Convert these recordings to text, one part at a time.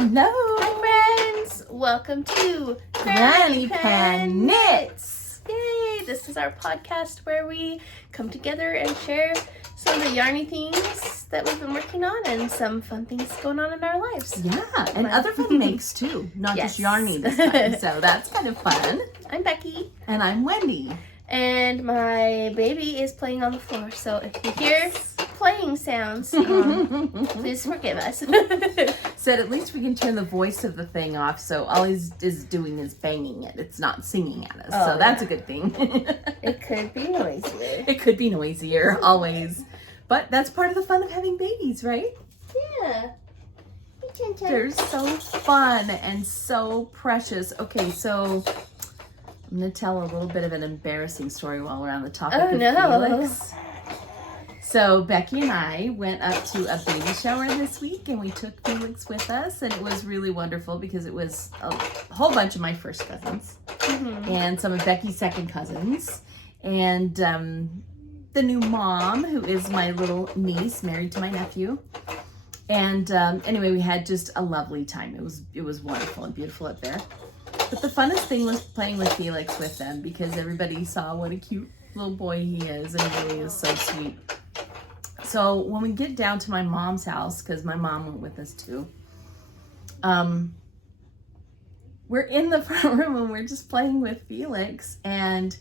Hello. Hi friends. Welcome to Granny Pan Knits. Yay! This is our podcast where we come together and share some of the yarny things that we've been working on and some fun things going on in our lives. Yeah, and other fun makes too, not Yes. just yarny this time. So that's kind of fun. I'm Becky. And I'm Wendy. And my baby is playing on the floor, so if you hear playing sounds, please forgive us. So at least we can turn the voice of the thing off, so all he's is doing is banging it. It's not singing at us, so that's a good thing. It could be noisier. It could be noisier, always. But that's part of the fun of having babies, right? Yeah. They're so fun and so precious. Okay, so I'm going to tell a little bit of an embarrassing story while we're on the topic of Felix. So Becky and I went up to a baby shower this week and we took Felix with us, and it was really wonderful because it was a whole bunch of my first cousins and some of Becky's second cousins and the new mom, who is my little niece married to my nephew. And anyway, we had just a lovely time. It was wonderful and beautiful up there. But the funnest thing was playing with Felix with them because everybody saw what a cute little boy he is, and he really is so sweet. So when we get down to my mom's house, because my mom went with us too, we're in the front room and we're just playing with Felix, and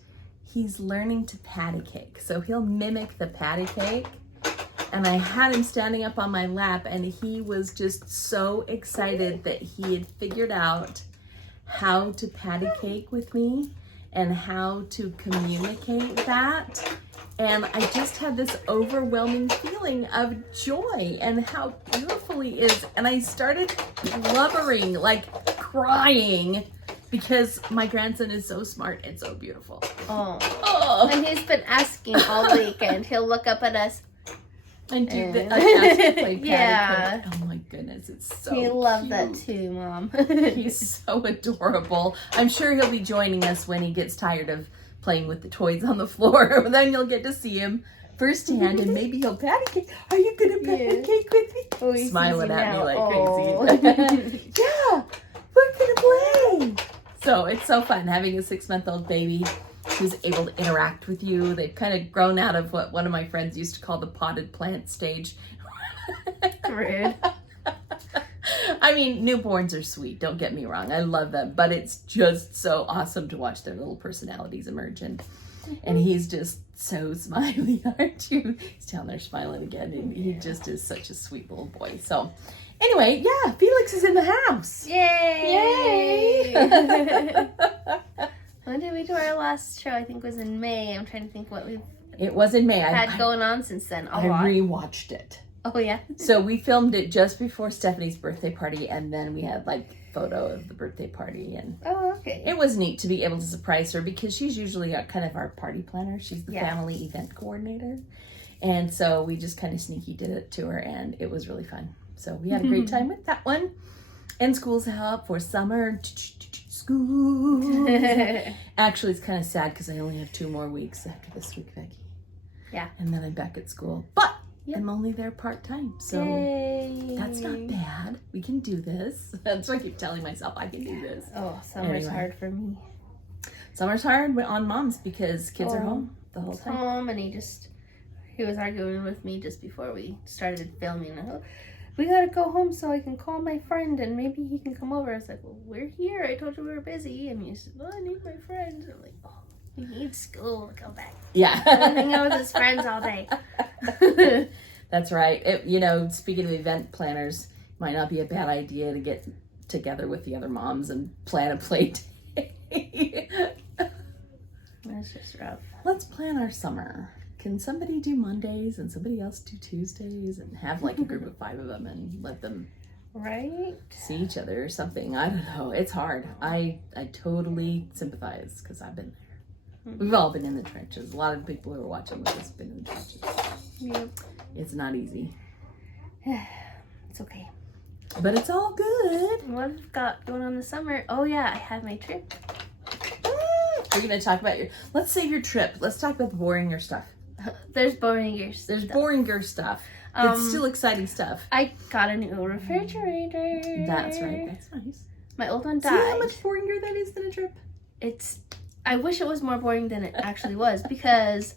he's learning to patty cake. So he'll mimic the patty cake. And I had him standing up on my lap, and he was just so excited that he had figured out how to patty cake with me and how to communicate that. And I just had this overwhelming feeling of joy and how beautiful he is. And I started blubbering, like crying, because my grandson is so smart and so beautiful. Oh. And he's been asking all weekend. He'll look up at us. And do the play patty Yeah. cake. Oh my goodness, it's so He loved cute. that too, Mom. He's so adorable. I'm sure he'll be joining us when he gets tired of playing with the toys on the floor. Then you'll get to see him firsthand, and maybe he'll patty cake. Are you gonna patty cake with me? Oh, he's smiling at me crazy. like crazy. Yeah, we're gonna play. So it's so fun having a 6-month-old baby who's able to interact with you. They've kind of grown out of what one of my friends used to call the potted plant stage. Rude. I mean, newborns are sweet, don't get me wrong. I love them, but it's just so awesome to watch their little personalities emerge. And he's just so smiley, aren't you? He's down there smiling again, and he just is such a sweet little boy. So anyway, yeah, Felix is in the house. Yay! Yay! When did we do our last show? I think it was in May. I'm trying to think what we've It was in May. had going on since then. I rewatched it. Oh, yeah? So we filmed it just before Stephanie's birthday party, and then we had like photo of the birthday party, and Oh, okay. it was neat to be able to surprise her because she's usually kind of our party planner. She's the Yeah. family event coordinator, and so we just kind of sneaky did it to her, and it was really fun. So we had a great time with that one. And school's out for summer. School. Actually, it's kind of sad because I only have 2 more weeks after this week, Becky. Yeah. And then I'm back at school, but I'm only there part-time, so Yay. that's not bad. We can do this. That's what I keep telling myself. I can do this. Oh, summer's hard for me. Summer's hard on moms because kids are home the whole time. Home, and he was arguing with me just before we started filming. We gotta go home so I can call my friend and maybe he can come over. I was like, well, we're here. I told you we were busy. And he said, well, I need my friends. I'm like, oh, he needs school to come back. Yeah. Hang out with his friends all day. That's right. Speaking of event planners, it might not be a bad idea to get together with the other moms and plan a play day. That's just rough. Let's plan our summer. Can somebody do Mondays and somebody else do Tuesdays and have like a group of 5 of them and let them see each other or something? I don't know. It's hard. I totally sympathize because I've been there. We've all been in the trenches. A lot of people who are watching with us have been in the trenches. Yep. It's not easy. It's okay. But it's all good. What have we got going on this summer? Oh yeah, I have my trip. We're going to talk about let's save your trip. Let's talk about the boring stuff. There's boringer stuff. There's boringer stuff. It's still exciting stuff. I got a new refrigerator. That's right. That's nice. My old one died. See how much boringer that is than a trip? I wish it was more boring than it actually was, because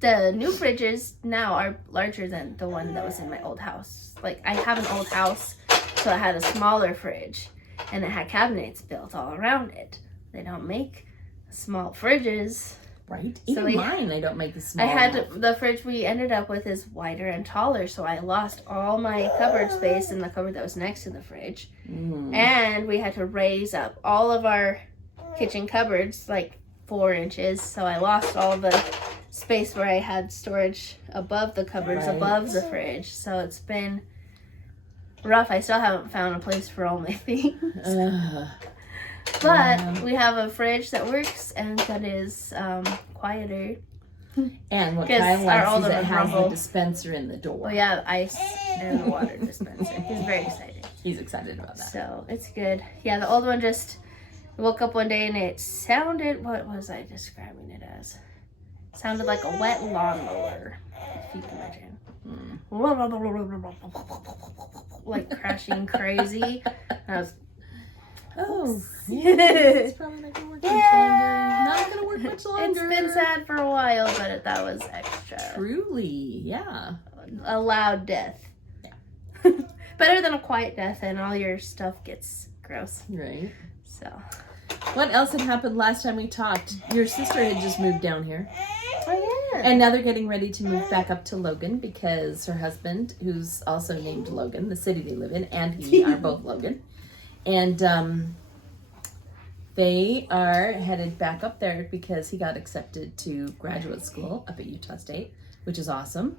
the new fridges now are larger than the one that was in my old house. Like, I have an old house, so I had a smaller fridge, and it had cabinets built all around it. They don't make small fridges. Right. Even mine, they don't make the small. The fridge we ended up with is wider and taller, so I lost all my cupboard space in the cupboard that was next to the fridge. And we had to raise up all of our kitchen cupboards like 4 inches, so I lost all the space where I had storage above the cupboards, above the fridge. So it's been rough. I still haven't found a place for all my things. But we have a fridge that works and that is quieter. And what Kyle likes is it has a dispenser in the door. We have ice and a water dispenser. He's very excited. He's excited about that. So it's good. Yeah, the old one just woke up one day and it sounded, what was I describing it as? It sounded like a wet lawnmower, if you can imagine. Like crashing crazy. And I was, it's probably not gonna work much longer. Not gonna work much longer. It's been sad for a while, but that was extra. Truly, yeah. A loud death. Yeah. Better than a quiet death, and all your stuff gets gross. Right. So. What else had happened last time we talked? Your sister had just moved down here. Oh, yeah. And now they're getting ready to move back up to Logan because her husband, who's also named Logan, the city they live in, and he are both Logan. And they are headed back up there because he got accepted to graduate school up at Utah State, which is awesome.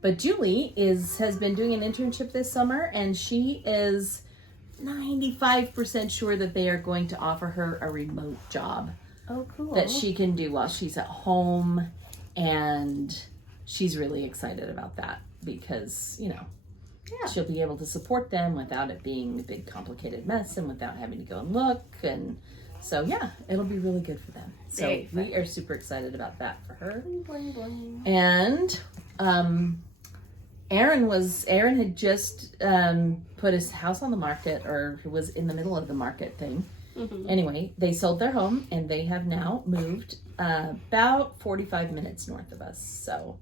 But Julie has been doing an internship this summer, and she is 95% sure that they are going to offer her a remote job. Oh, cool. That she can do while she's at home, and she's really excited about that because, she'll be able to support them without it being a big complicated mess and without having to go and look. And so, yeah, it'll be really good for them. So we are super excited about that for her. Boing, boing. And Aaron had just put his house on the market, or was in the middle of the market thing. Mm-hmm. Anyway, they sold their home and they have now moved about 45 minutes north of us. So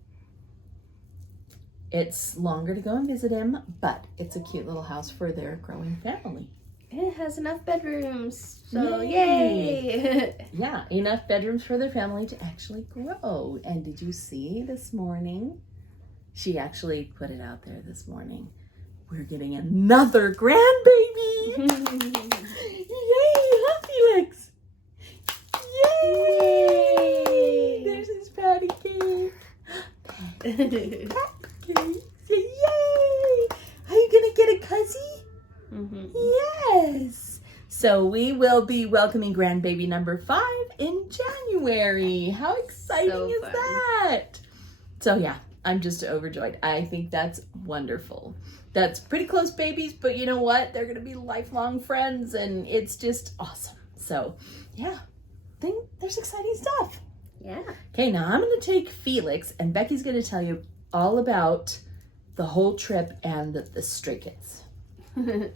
it's longer to go and visit him, but it's a cute little house for their growing family. It has enough bedrooms, so yay! Yeah, enough bedrooms for their family to actually grow. And did you see this morning? She actually put it out there this morning. We're getting another grandbaby! Yay, huh, Felix? Yay! There's his patty cake. Patty cake. Yay! Are you gonna get a cuzzy? Mm-hmm. Yes. So we will be welcoming grandbaby number 5 in January. How exciting is that? So yeah, I'm just overjoyed. I think that's wonderful. That's pretty close babies, but you know what? They're going to be lifelong friends, and it's just awesome. So yeah, I think there's exciting stuff. Yeah. Okay, now I'm going to take Felix, and Becky's going to tell you all about the whole trip and the stray kids. Here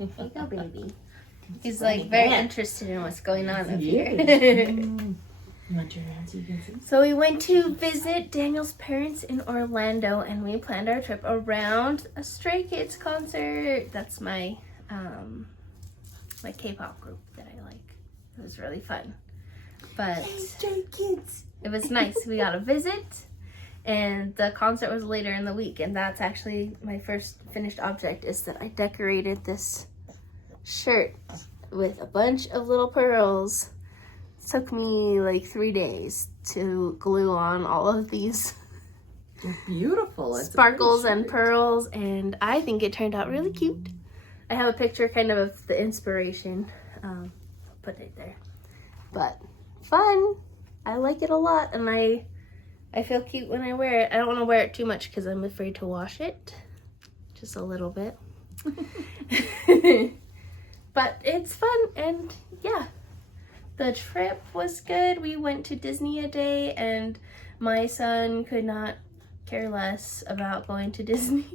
you go, baby. He's like very interested in what's going on up here. You want your hand so you can see? So we went to visit Daniel's parents in Orlando, and we planned our trip around a Stray Kids concert. That's my my K-pop group that I like. It was really fun. But Stray Kids. It was nice. We got a visit, and the concert was later in the week, and that's actually my first finished object, is that I decorated this shirt with a bunch of little pearls. Took me like 3 days to glue on all of these beautiful sparkles and pearls, and I think it turned out really cute. I have a picture kind of the inspiration. I'll put it there. But fun. I like it a lot, and I feel cute when I wear it. I don't want to wear it too much because I'm afraid to wash it. Just a little bit. But it's fun, and yeah. The trip was good. We went to Disney a day, and My son could not care less about going to Disney.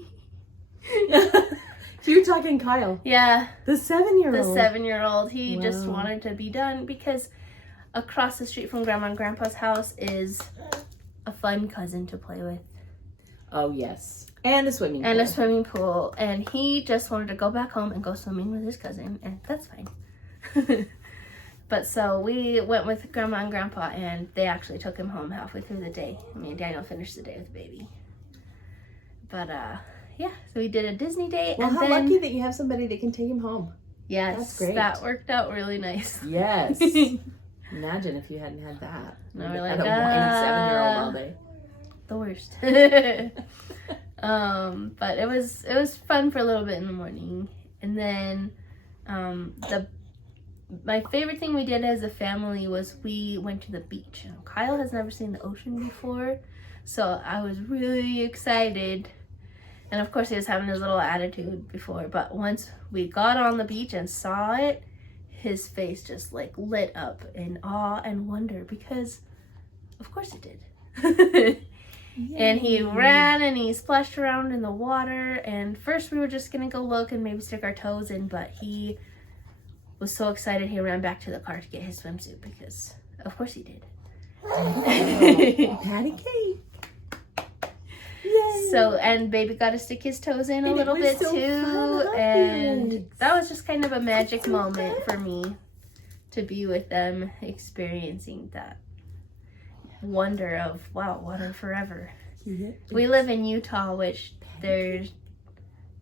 You're talking Kyle. Yeah. The 7-year-old. The 7-year-old. He Wow. just wanted to be done because across the street from Grandma and Grandpa's house is a fun cousin to play with. Oh, yes. And a swimming pool. And a swimming pool. And he just wanted to go back home and go swimming with his cousin. And that's fine. But so we went with Grandma and Grandpa, and they actually took him home halfway through the day. Me and Daniel finished the day with the baby. But, yeah, so we did a Disney day. Well, and how then, lucky that you have somebody that can take him home. Yes, that's great. that worked out really nice. Yes. Imagine if you hadn't had that. No, we're like, a whiny 7-year-old all day. The worst. But it was fun for a little bit in the morning. And then my favorite thing we did as a family was we went to the beach. Kyle has never seen the ocean before, so I was really excited. And of course he was having his little attitude before, but once we got on the beach and saw it, his face just like lit up in awe and wonder, because of course it did. And he ran and he splashed around in the water, and first we were just gonna go look and maybe stick our toes in, but he was so excited he ran back to the car to get his swimsuit, because of course he did. Patty cake. Yay. So, and baby got to stick his toes in a little bit so too, fun. and that was just kind of a magic moment for me to be with them, experiencing that wonder of, wow, water forever. We live in Utah, which there's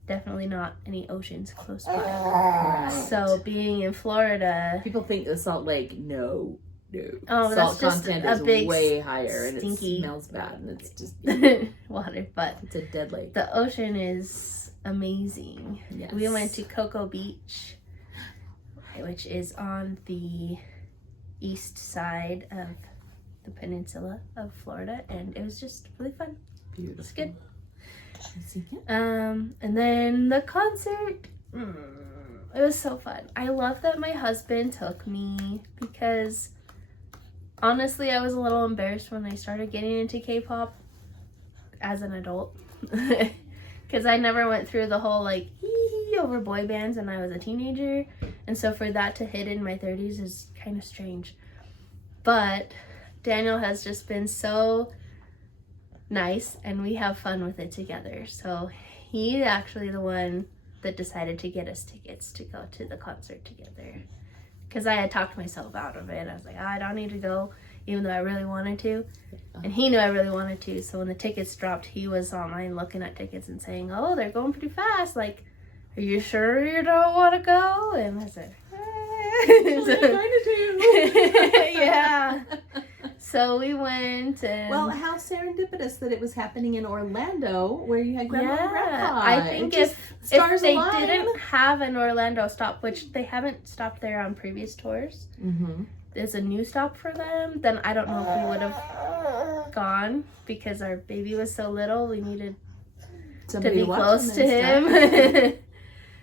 definitely not any oceans close by. Right. So being in Florida, People think the Salt Lake, no. Oh, Salt that's just content a is big way higher, and stinky it smells bad, and it's just water, but it's a dead lake. the ocean is amazing. Yes. We went to Cocoa Beach, which is on the east side of the peninsula of Florida, and it was just really fun. Beautiful. It's good. Yeah. And then the concert, it was so fun. I love that my husband took me, because honestly I was a little embarrassed when I started getting into K-pop as an adult, because I never went through the whole like over boy bands when I was a teenager, and so for that to hit in my 30s is kind of strange. But Daniel has just been so nice, and we have fun with it together. So he's actually the one that decided to get us tickets to go to the concert together, because I had talked myself out of it. I was like, I don't need to go, even though I really wanted to, and he knew I really wanted to. So when the tickets dropped, he was online looking at tickets and saying, oh, they're going pretty fast, like, are you sure you don't want to go? And I said, yeah. So we went, and well, how serendipitous that it was happening in Orlando, where you had Grandma and Grandpa. I think if they align. didn't have an Orlando stop, which they haven't stopped there on previous tours, there's a new stop for them, then I don't know if we would have gone, because our baby was so little, we needed Somebody to be close to him.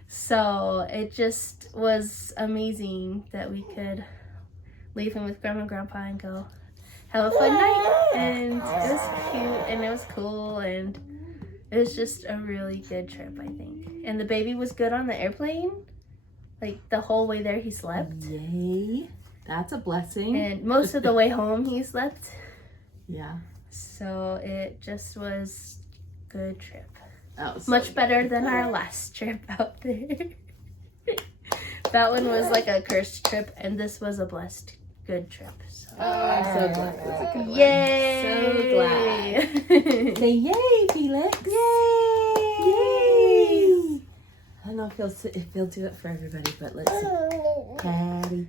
So it just was amazing that we could leave him with Grandma and Grandpa and go have a fun night. And it was cute, and it was cool, and it was just a really good trip, I think. And the baby was good on the airplane. Like the whole way there he slept. Yay. That's a blessing. And most of the way home he slept. Yeah. So it just was a good trip. Oh, so Much better than our last trip out there. That one was like a cursed trip, and this was a blessed, good trip. So. Oh, I'm so glad it was a good one. Yay! So glad. Say yay, Felix. Yay! Yay! I don't know if he'll do it for everybody, but let's see. Patty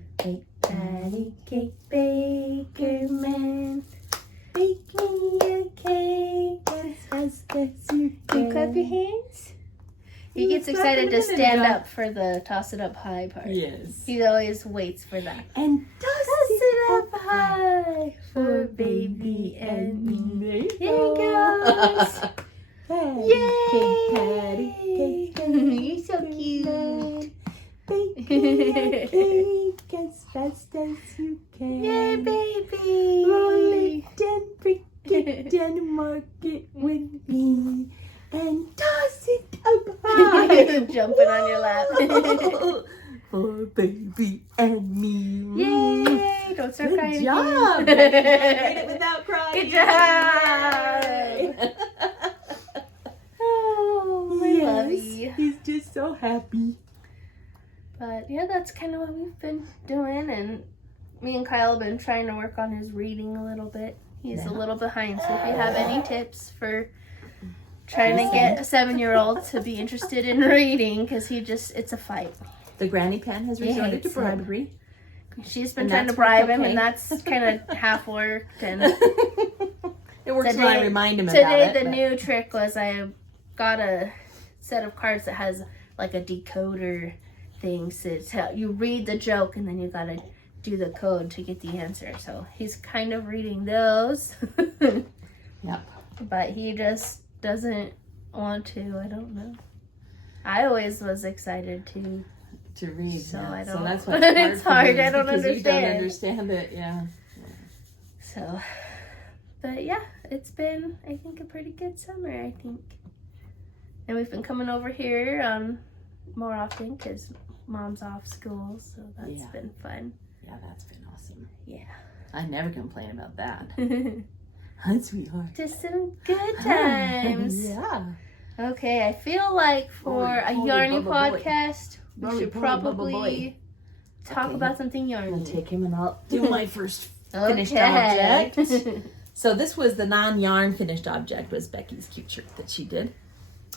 cake, baker man. Bake me a cake as fast as you can. You clap your hands? He gets excited to stand up for the toss it up high part. Yes. He always waits for that. And Toss it up high for baby and me. Here he goes. Yay! You're so cute. Bake me a cake as fast as you can. Yay, baby! Roll it and break it me and toss it up high. Jumping on your lap. For baby and me. Yay! Don't start Good crying. job. Becky. You made it without crying. Good job. Oh, I love you. He's just so happy. But yeah, that's kind of what we've been doing, and me and Kyle have been trying to work on his reading a little bit. He's a little behind, so if you have any tips for trying to get a 7-year-old to be interested in reading, because it's a fight. The granny pan has resorted to bribery. She's been trying to bribe him, and that's kind of half worked. And it works when I remind him about it. Today, the new trick was I got a set of cards that has like a decoder thing. So you read the joke, and then you gotta do the code to get the answer. So he's kind of reading those. Yep. But he just doesn't want to. I don't know. I always was excited to read. So yeah. I don't. So that's what's hard. It's hard. I don't understand. You don't understand it. Yeah. So, but yeah, it's been, I think, a pretty good summer. I think, and we've been coming over here more often because Mom's off school, so that's been fun. Yeah, that's been awesome. Yeah. I never complain about that. Hi, sweetheart. Just some good times. Yeah. Okay, I feel like for a yarny podcast, we should probably talk about something yarny. I'll take him and I'll do my first finished Okay. object. So this was the non-yarn finished object, was Becky's cute shirt that she did.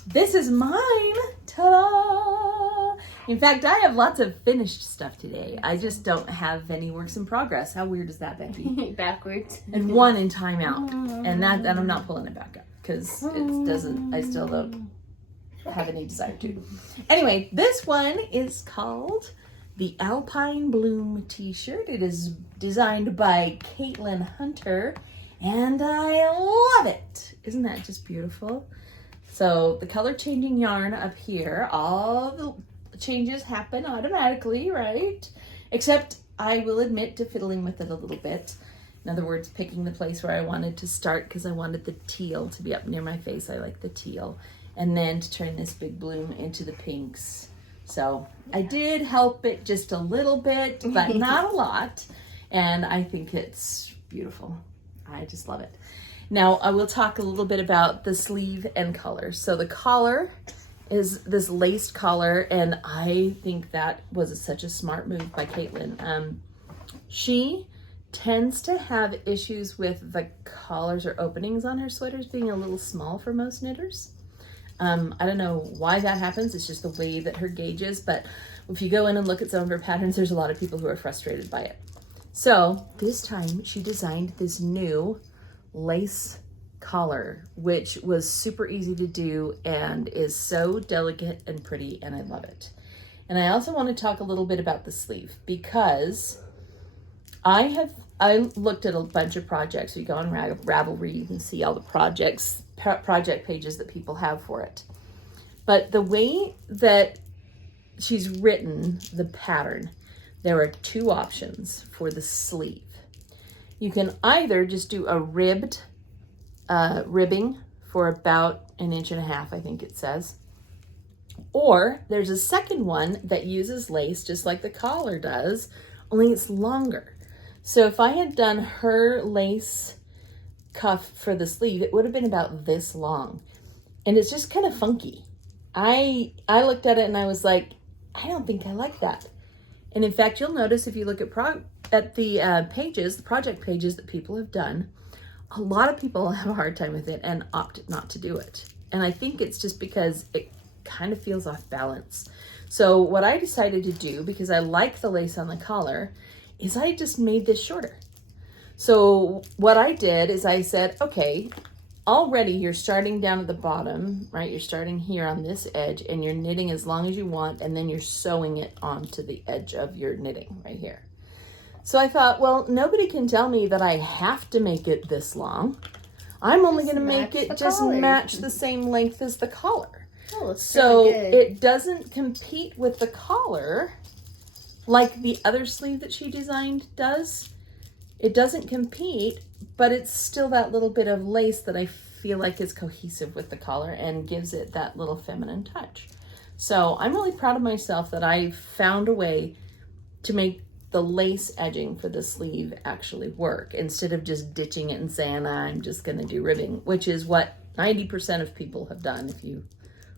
This is mine. Ta-da! In fact, I have lots of finished stuff today. I just don't have any works in progress. How weird is that, Becky? Backwards. And one in timeout. And I'm not pulling it back up because I still don't have any desire to. Anyway, this one is called the Alpine Bloom t-shirt. It is designed by Caitlin Hunter, and I love it. Isn't that just beautiful? So the color changing yarn up here, all the changes happen automatically, right? Except I will admit to fiddling with it a little bit. In other words, picking the place where I wanted to start because I wanted the teal to be up near my face. I like the teal. And then to turn this big bloom into the pinks. So I did help it just a little bit, but not a lot. And I think it's beautiful. I just love it. Now I will talk a little bit about the sleeve and collar. So the collar is this laced collar, and I think that was such a smart move by Caitlin. She tends to have issues with the collars or openings on her sweaters being a little small for most knitters. I don't know why that happens. It's just the way that her gauge is, but if you go in and look at some of her patterns, there's a lot of people who are frustrated by it. So this time she designed this new lace collar, which was super easy to do and is so delicate and pretty, and I love it. And I also want to talk a little bit about the sleeve because I looked at a bunch of projects. You go on Ravelry, you can see all the project pages that people have for it. But the way that she's written the pattern, there are two options for the sleeve. You can either just do a ribbed ribbing for about 1.5 inches, I think it says. Or there's a second one that uses lace just like the collar does, only it's longer. So if I had done her lace cuff for the sleeve, it would have been about this long. And it's just kind of funky. I looked at it and I was like, I don't think I like that. And in fact, you'll notice if you look at the pages, the project pages that people have done, a lot of people have a hard time with it and opt not to do it. And I think it's just because it kind of feels off balance. So what I decided to do, because I like the lace on the collar, is I just made this shorter. So what I did is I said, okay, already you're starting down at the bottom, right? You're starting here on this edge and you're knitting as long as you want, and then you're sewing it onto the edge of your knitting right here. So I thought, well, nobody can tell me that I have to make it this long. I'm only going to make it just match the same length as the collar. Oh, so it doesn't compete with the collar like the other sleeve that she designed does. It doesn't compete, but it's still that little bit of lace that I feel like is cohesive with the collar and gives it that little feminine touch. So I'm really proud of myself that I found a way to make the lace edging for the sleeve actually work instead of just ditching it and saying, I'm just going to do ribbing, which is what 90% of people have done if you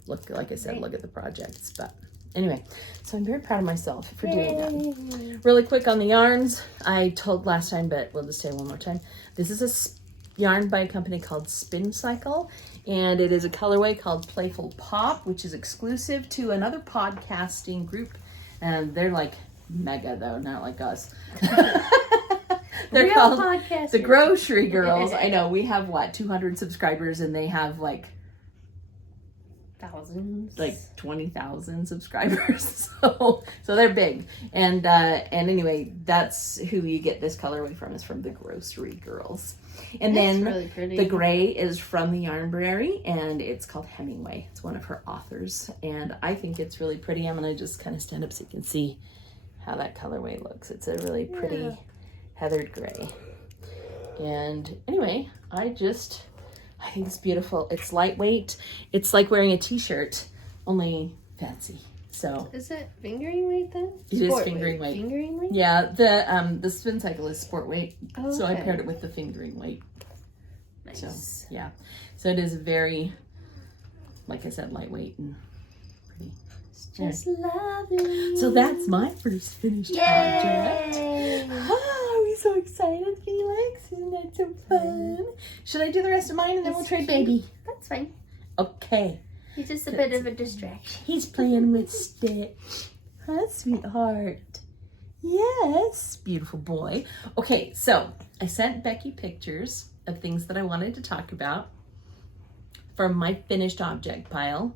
look, like I said, look at the projects. But anyway, so I'm very proud of myself for doing that. Really quick on the yarns, I told last time, but we'll just say one more time. This is a yarn by a company called Spin Cycle, and it is a colorway called Playful Pop, which is exclusive to another podcasting group, and they're like mega though, not like us. They're Real called podcasters. the Grocery Girls. I know, we have what, 200 subscribers, and they have like thousands, like 20,000 subscribers. So they're big. And anyway, that's who you get this colorway from, is from the Grocery Girls. And That's then really pretty. the gray is from the Yarnberry, and it's called Hemingway. It's one of her authors, and I think it's really pretty. I'm gonna just kind of stand up so you can see how that colorway looks. It's a really pretty heathered gray. And anyway, I think it's beautiful. It's lightweight. It's like wearing a t-shirt, only fancy. So is it fingering weight then? It is fingering weight. Fingering weight? Yeah, the Spin Cycle is sport weight. Oh, so I okay. paired it with the fingering weight. Nice. So yeah. So it is very, like I said, lightweight and pretty. Just lovely. So that's my first finished project. Oh, are we so excited, Felix? Isn't that so fun? Should I do the rest of mine and then we'll trade baby? That's fine. Okay. He's just a bit of a distraction. He's playing with Stitch. Huh, sweetheart? Yes, beautiful boy. Okay, so I sent Becky pictures of things that I wanted to talk about from my finished object pile.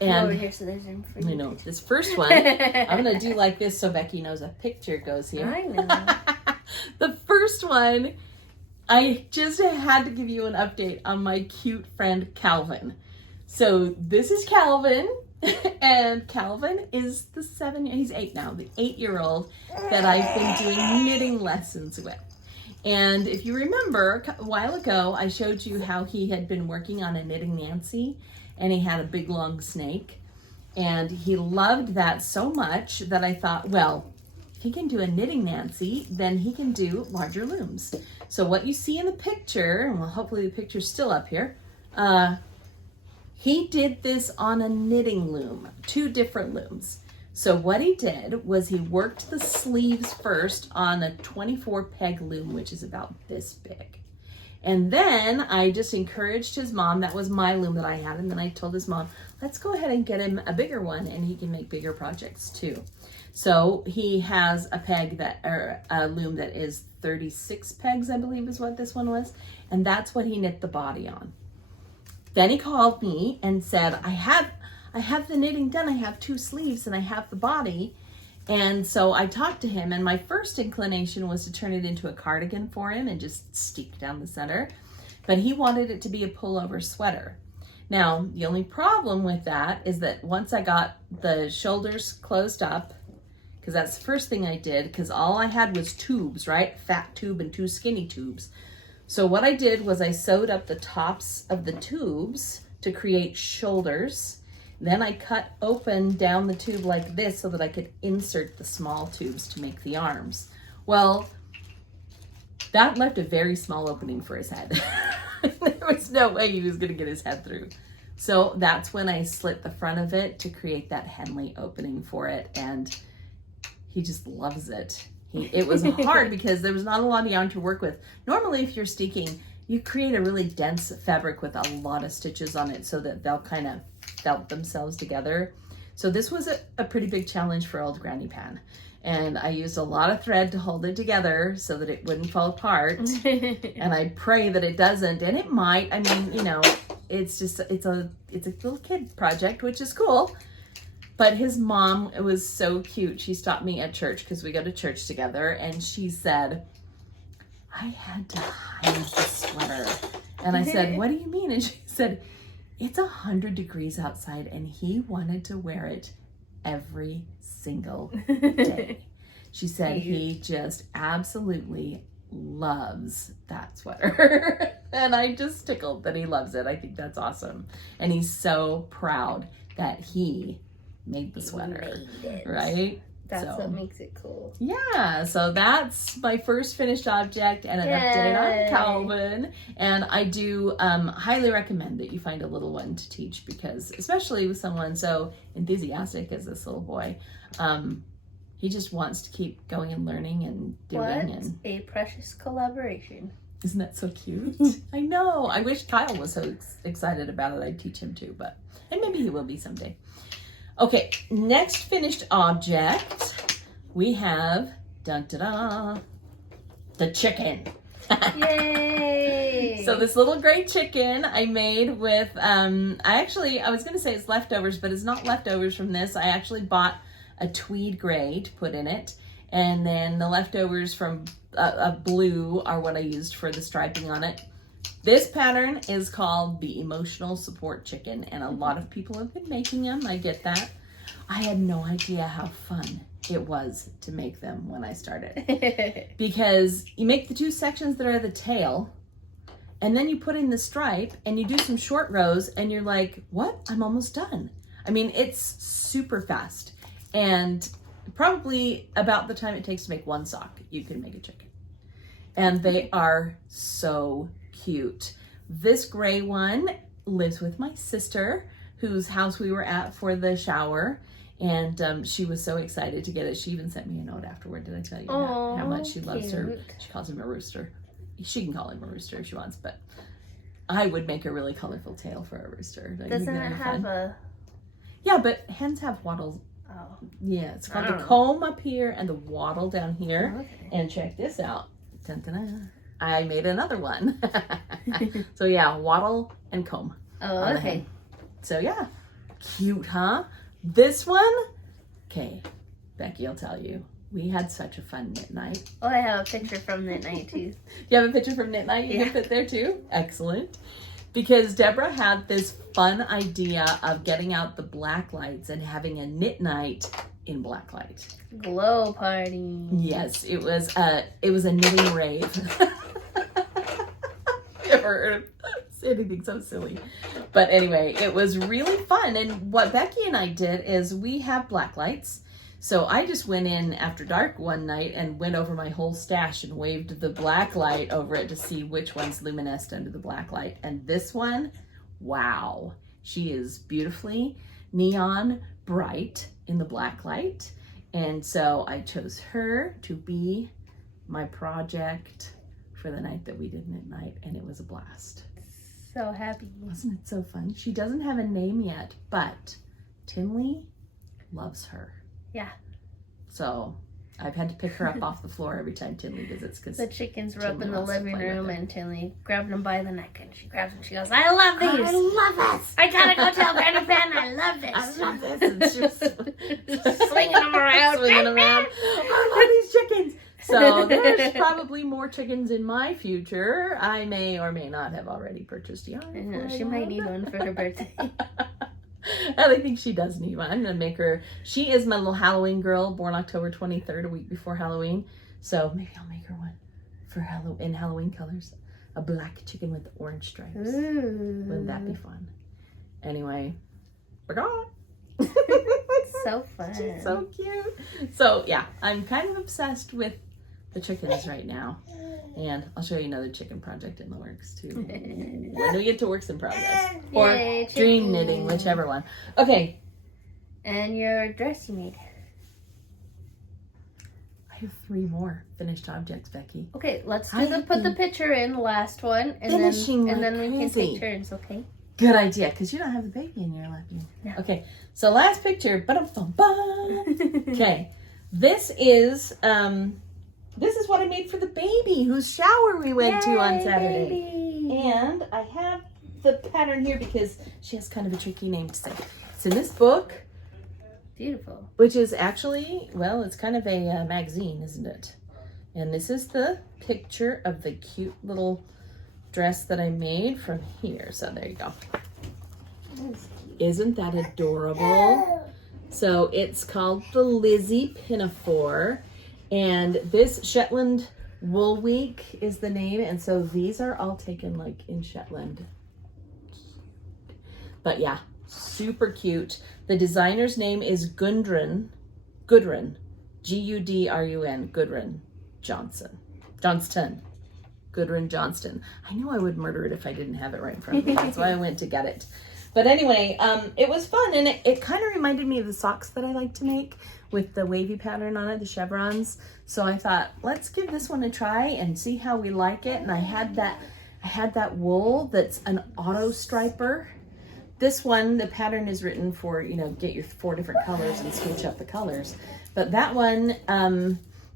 And over here so there's room for you. I know, this first one, I'm going to do like this so Becky knows a picture goes here. I know. The first one, I just had to give you an update on my cute friend Calvin. So this is Calvin, and Calvin is he's 8 now, the 8-year-old that I've been doing knitting lessons with. And if you remember, a while ago, I showed you how he had been working on a Knitting Nancy, and he had a big long snake. And he loved that so much that I thought, well, if he can do a Knitting Nancy, then he can do larger looms. So what you see in the picture, and well, hopefully the picture's still up here, he did this on a knitting loom, 2 different looms. So what he did was he worked the sleeves first on a 24 peg loom, which is about this big. And then I just encouraged his mom, that was my loom that I had, and then I told his mom, let's go ahead and get him a bigger one and he can make bigger projects too. So he has a peg or a loom that is 36 pegs, I believe is what this one was. And that's what he knit the body on. Then he called me and said, I have the knitting done. I have 2 sleeves and I have the body. And so I talked to him, and my first inclination was to turn it into a cardigan for him and just steep down the center. But he wanted it to be a pullover sweater. Now, the only problem with that is that once I got the shoulders closed up, because that's the first thing I did, because all I had was tubes, right? Fat tube and 2 skinny tubes. So what I did was I sewed up the tops of the tubes to create shoulders. Then I cut open down the tube like this so that I could insert the small tubes to make the arms. Well, that left a very small opening for his head. There was no way he was going to get his head through. So that's when I slit the front of it to create that Henley opening for it, and he just loves it. It was hard because there was not a lot of yarn to work with. Normally, if you're steeking, you create a really dense fabric with a lot of stitches on it so that they'll kind of felt themselves together. So this was a pretty big challenge for old Granny Pan. And I used a lot of thread to hold it together so that it wouldn't fall apart. And I pray that it doesn't, and it might. I mean, you know, it's a little kid project, which is cool. But his mom, it was so cute. She stopped me at church because we go to church together, and she said, I had to hide the sweater. And I said, what do you mean? And she said, it's 100 degrees outside and he wanted to wear it every single day. She said he just absolutely loves that sweater. And I'm just tickled that he loves it. I think that's awesome. And he's so proud that he made the sweater, right? That's what makes it cool. Yeah, so that's my first finished object and an update on Calvin. And I do highly recommend that you find a little one to teach, because especially with someone so enthusiastic as this little boy, he just wants to keep going and learning and doing. What a precious collaboration. Isn't that so cute? I know. I wish Kyle was so excited about it. I'd teach him too, and maybe he will be someday. Okay, next finished object, we have, the chicken. Yay! So this little gray chicken I made with, I was going to say it's leftovers, but it's not leftovers from this. I actually bought a tweed gray to put in it. And then the leftovers from a blue are what I used for the striping on it. This pattern is called the Emotional Support Chicken, and a lot of people have been making them. I get that. I had no idea how fun it was to make them when I started. Because you make the two sections that are the tail, and then you put in the stripe, and you do some short rows, and you're like, what? I'm almost done. I mean, it's super fast. And probably about the time it takes to make one sock, you can make a chicken. And they are so cute. This gray one lives with my sister, whose house we were at for the shower. And she was so excited to get it. She even sent me a note afterward. Did I tell you how much she loves her? She calls him a rooster. She can call him a rooster if she wants, but I would make a really colorful tail for a rooster. Doesn't it have a... Yeah, but hens have wattles. Oh. Yeah, it's called the comb up here and the wattle down here. Oh, okay. And check this out. Dun-dun-dun. I made another one. So yeah, wattle and comb. Oh, okay. So yeah, cute, huh? This one, okay, Becky will tell you, we had such a fun knit night. Oh, I have a picture from knit night too. You have a picture from knit night you can put there too? Excellent. Because Deborah had this fun idea of getting out the black lights and having a knit night in black light. Glow party. Yes, it was a knitting rave. Never heard of anything so silly. But anyway, it was really fun. And what Becky and I did is we have black lights. So I just went in after dark one night and went over my whole stash and waved the black light over it to see which one's luminesced under the black light. And this one, wow, she is beautifully neon bright in the black light. And so I chose her to be my project for the night that we did knit night, and it was a blast. So happy. Wasn't it so fun? She doesn't have a name yet, but Tinley loves her. Yeah. So I've had to pick her up off the floor every time Tinley visits, because the chickens were up in the living room and Tinley grabbed them by the neck and she grabs them. She goes, I love these. I love this. I gotta go tell Granny Pan I love this. I love this. It's just swinging them around. Swinging them around. I love these chickens. So there's probably more chickens in my future. I may or may not have already purchased yarn. She might need one for her birthday. I think she does need one. I'm gonna make her. She is my little Halloween girl, born October 23rd, a week before Halloween. So maybe I'll make her one for Halloween colors. A black chicken with orange stripes. Ooh. Wouldn't that be fun? Anyway, we're gone. So fun. She's so cute. So yeah, I'm kind of obsessed with the chickens right now. And I'll show you another chicken project in the works too. When we get to works in progress. Or Yay, dream knitting, whichever one. Okay. And your dress you made. I have 3 more finished objects, Becky. Okay, let's put the picture in the last one, and then we can take turns, okay? Good idea, because you don't have the baby in your lap. No. Okay, so last picture. Okay, this is what I made for the baby whose shower we went to on Saturday. Baby. And I have the pattern here because she has kind of a tricky name to say. It's in this book. Beautiful. Which is actually, well, it's kind of a magazine, isn't it? And this is the picture of the cute little dress that I made from here. So there you go. Isn't that adorable? So it's called the Lizzie Pinafore. And this Shetland Wool Week is the name, and so these are all taken like in Shetland. But yeah, super cute. The designer's name is Gudren, Gudren, Gudren Johnston. Gudren Johnston. I knew I would murder it if I didn't have it right in front of me. That's why I went to get it. But anyway, it was fun, and it kind of reminded me of the socks that I like to make with the wavy pattern on it, the chevrons. So I thought, let's give this one a try and see how we like it. And I had that wool that's an auto striper. This one, the pattern is written for, get your 4 different colors and switch up the colors. But that one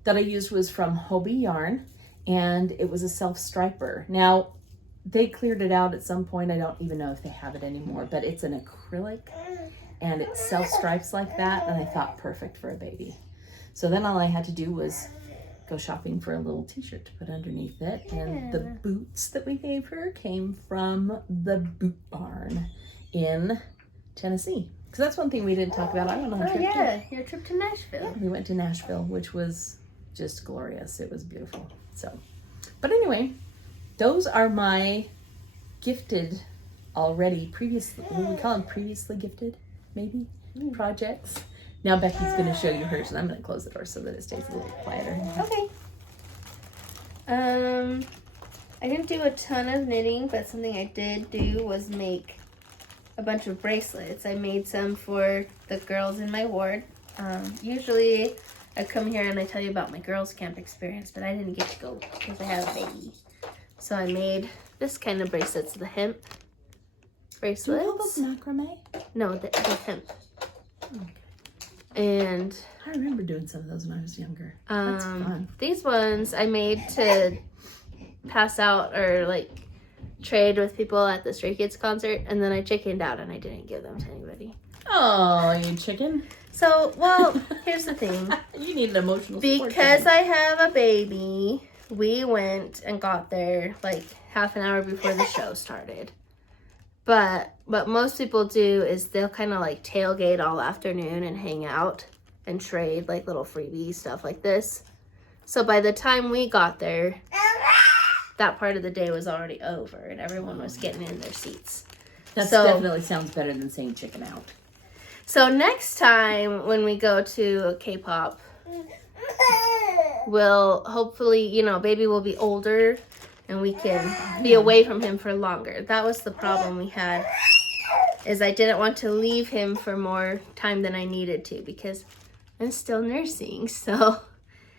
that I used was from Hobie Yarn, and it was a self-striper. Now, they cleared it out at some point. I don't even know if they have it anymore, but it's an acrylic and it self-stripes like that. And I thought perfect for a baby. So then all I had to do was go shopping for a little t-shirt to put underneath it. And the boots that we gave her came from the Boot Barn in Tennessee. Because that's one thing we didn't talk about. I went on a trip too. Your trip to Nashville. Yeah, we went to Nashville, which was just glorious. It was beautiful. So, but anyway, those are my gifted already, previously, what do we call them? Previously gifted, maybe, projects. Now Becky's going to show you hers, and I'm going to close the door so that it stays a little quieter. Okay. I didn't do a ton of knitting, but something I did do was make a bunch of bracelets. I made some for the girls in my ward. Usually I come here and I tell you about my girls' camp experience, but I didn't get to go because I have a baby. So I made this kind of bracelets, the hemp bracelets. Do you those macrame? No, the hemp. Okay. And I remember doing some of those when I was younger. That's fun. These ones I made to pass out or like trade with people at the Stray Kids concert, and then I chickened out and I didn't give them to anybody. Oh, you chicken? So, well, here's the thing. You need an emotional support. Because I have a baby, we went and got there like half an hour before the show started. But what most people do is they'll kind of like tailgate all afternoon and hang out and trade like little freebies, stuff like this. So by the time we got there, that part of the day was already over and everyone was getting in their seats. That definitely sounds better than saying chicken out. So next time when we go to K-pop, we'll hopefully, baby will be older and we can be away from him for longer. That was the problem we had, is I didn't want to leave him for more time than I needed to because I'm still nursing. So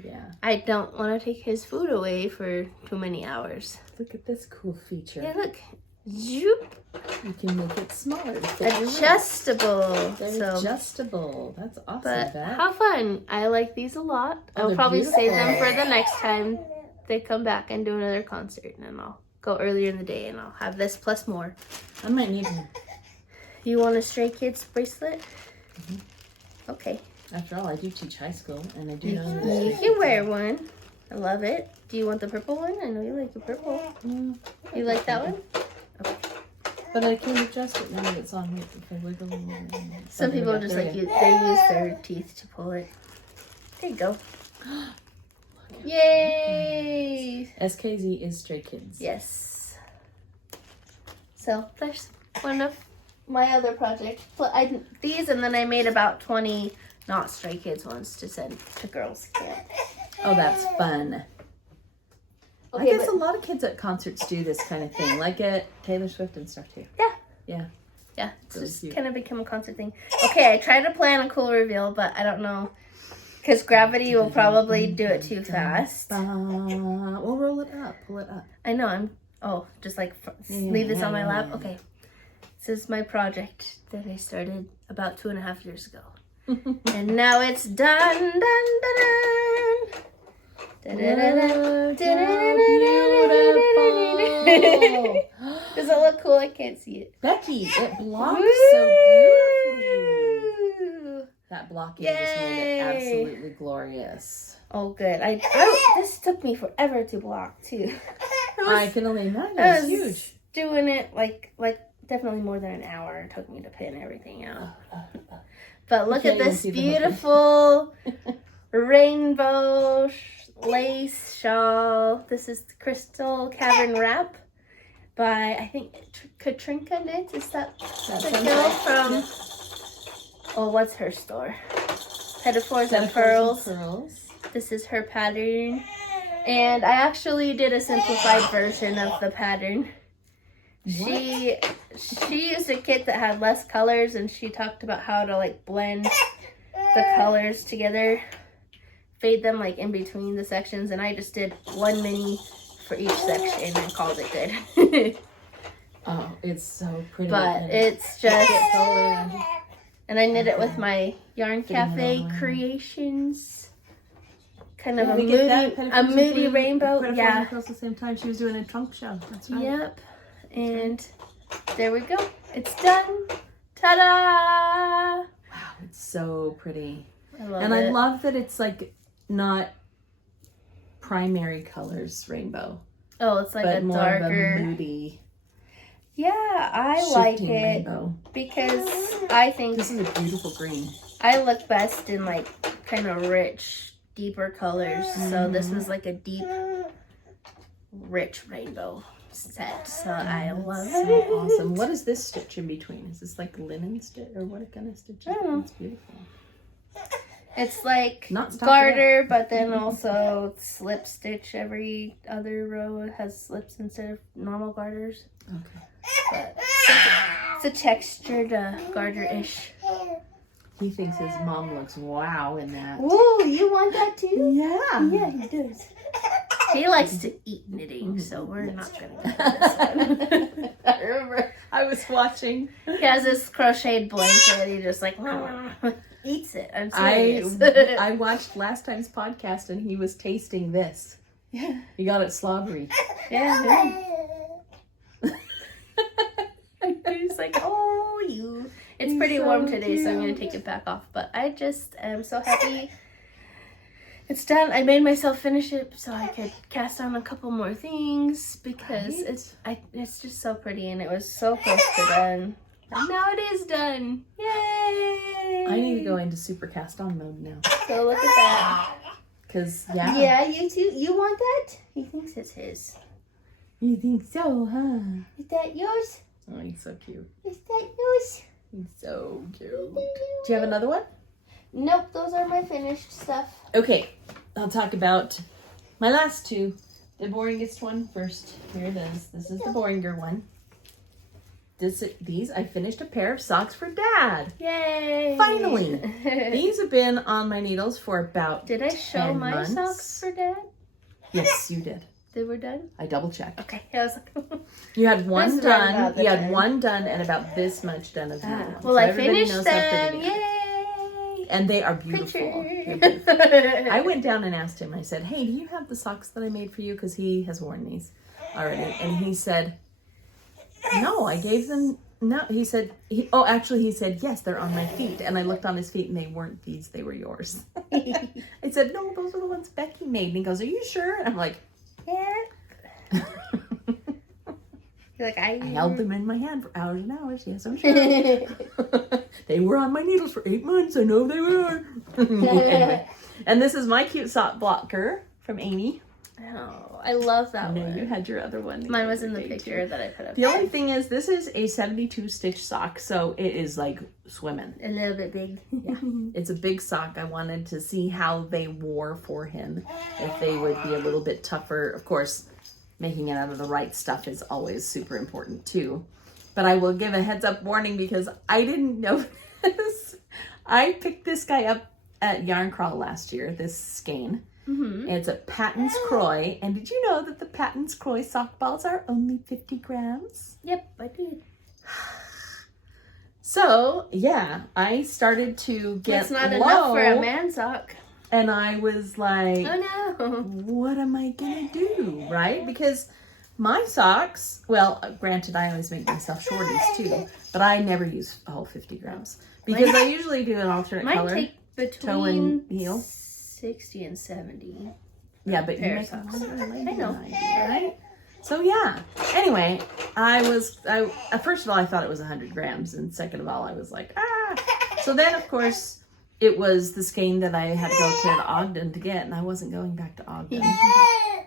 yeah, I don't want to take his food away for too many hours. Look at this cool feature. Yeah, look. Zoop. You can make it smaller. Adjustable. They're adjustable. That's awesome, But Beth. how fun. I like these a lot. Oh, I'll probably beautiful. save them for the next time they come back and do another concert. And I'll go earlier in the day and I'll have this plus more. I might need one. You want a Stray Kids bracelet? Mm-hmm. Okay. After all, I do teach high school and I do know You can wear one. I love it. Do you want the purple one? I know you like the purple. You like that one? Okay. But I can't adjust it now that it's on. If I wiggle it. Some people just like they use their teeth to pull it. There you go. Yay! SKZ is Stray Kids. Yes. So there's one of my other projects. These, and then I made about 20 not Stray Kids ones to send to girls' camp. Oh, that's fun. Okay, I guess a lot of kids at concerts do this kind of thing, like at Taylor Swift and stuff too. Yeah. Yeah. Yeah, it's Really just cute. kind of become a concert thing. Okay, I tried to plan a cool reveal, but I don't know. Because gravity will probably do it too fast. Well, roll it up. Pull it up. I know, just like leave this on my lap. Okay. This is my project that I started about 2.5 years ago. And now it's done, done, done, done. Beautiful. Does it look cool? I can't see it. Becky, it blocks so beautifully. That blocking just made it absolutely glorious. Oh, good. This took me forever to block too. I can only imagine. I It's was huge. doing it like definitely more than an hour it took me to pin everything out. But look at this beautiful rainbow lace shawl. This is the Crystal Cavern wrap by, I think, Katrinka knits. Is that the girl from, oh, what's her store? Pinafore and Pearls. This is her pattern. And I actually did a simplified version of the pattern. She used a kit that had less colors, and she talked about how to like blend the colors together, fade them like in between the sections, and I just did one mini for each section and called it good. Oh, it's so pretty. But it's just and I knit it with my Yarn Cafe Creations. Kind of a moody rainbow. Yeah. At the same time, she was doing a trunk show. That's right. Yep. And there we go. It's done. Ta-da! Wow, it's so pretty. I love and it. I love that it's like not primary colors rainbow. Oh, it's like but a more darker, of a moody. Yeah, I like it rainbow. because I think This is a beautiful green. I look best in like kind of rich, deeper colors. So this is like a deep, rich rainbow set. So I love So it. awesome. What is this stitch in between? Is this like linen stitch or what kind of stitch? I don't know. It's beautiful. It's like Not stockinette. garter, but then also slip stitch. Every other row has slips instead of normal garters. Okay. But it's a textured garter-ish. He thinks his mom looks wow in that. Ooh, you want that too? Yeah. Yeah, he does. He likes to eat knitting, so we're not going to do this one. I remember I was watching. He has this crocheted blanket. He just like eats it. I'm I serious. I watched last time's podcast and he was tasting this. Yeah. He got it slobbery. Yeah. He's like, oh, you. It's He's pretty so warm today, so I'm going cute. to take it back off. But I just am so happy it's done. I made myself finish it so I could cast on a couple more things because it's just so pretty and it was so close to done. And now it is done. Yay! I need to go into super cast on mode now. So look at that. Cause Yeah, you too. You want that? He thinks it's his. You think so, huh? Is that yours? Oh, he's so cute. Is that yours? He's so cute. Do you have another one? Nope, those are my finished stuff. Okay, I'll talk about my last two. The boringest one first. Here it is. This is the boringer one. These, I finished a pair of socks for Dad. Yay! Finally! These have been on my needles for about Did I show 10 my months. socks for Dad? Yes, you did. They were done? I double checked. Okay. I was like, You had one That's around done. about the You had time. one done and about this much done of needles. well, So I everybody finished knows how them. pretty they are. Yay! And they are beautiful. Picture. They're beautiful. I went down and asked him, I said, hey, do you have the socks that I made for you? Because he has worn these already. And he said, no, I gave them. No, he said, he said, yes, they're on my feet. And I looked on his feet and they weren't these, they were yours. I said, no, those are the ones Becky made. And he goes, are you sure? And I'm like, Yeah. You're like, I held them in my hand for hours and hours. Yes, I'm sure. They were on my needles for 8 months. I know they were. Anyway. And this is my cute sock blocker from Amy. Oh, I love that No, one. you had your other one. Mine was in the picture that I put up. The only thing is, this is a 72 stitch sock, so it is like swimming. A little bit big. Yeah, it's a big sock. I wanted to see how they wore for him, if they would be a little bit tougher. Of course, making it out of the right stuff is always super important too. But I will give a heads up warning because I didn't know this. I picked this guy up at Yarn Crawl last year, this skein. Mm-hmm. It's a Patton's Croy. And did you know that the Patton's Croy sock balls are only 50 grams? Yep, I did. So, yeah, I started to get That's not low, enough for a man sock. and I was like, Oh no. what am I going to do, right? Because my socks, well, granted, I always make myself shorties too, but I never use a whole 50 grams. Because I usually do an alternate Mine color. take toe and between heel. 60 and 70. Yeah, but you pair make of them socks. longer than I know. do, right? So yeah. Anyway, first of all, I thought it was 100 grams, and second of all, I was like, ah. So then, of course, it was the skein that I had to go to Ogden to get, and I wasn't going back to Ogden.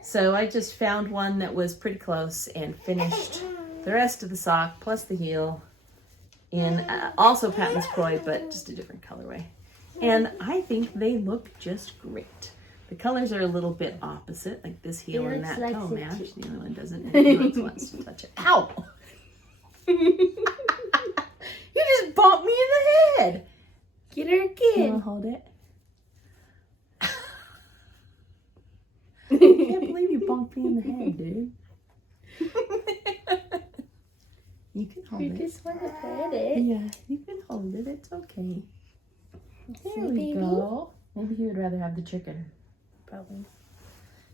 So I just found one that was pretty close and finished the rest of the sock plus the heel in also Patmos Croy, but just a different colorway. And I think they look just great. The colors are a little bit opposite, like this heel and that toe match. The other one doesn't, and Felix wants to touch it. Ow! You just bumped me in the head. Get her again. You want to hold it? I can't believe you bumped me in the head, dude. You can hold it. You just want to pet it. Yeah, you can hold it. It's okay. There we go. Maybe he would rather have the chicken. Probably.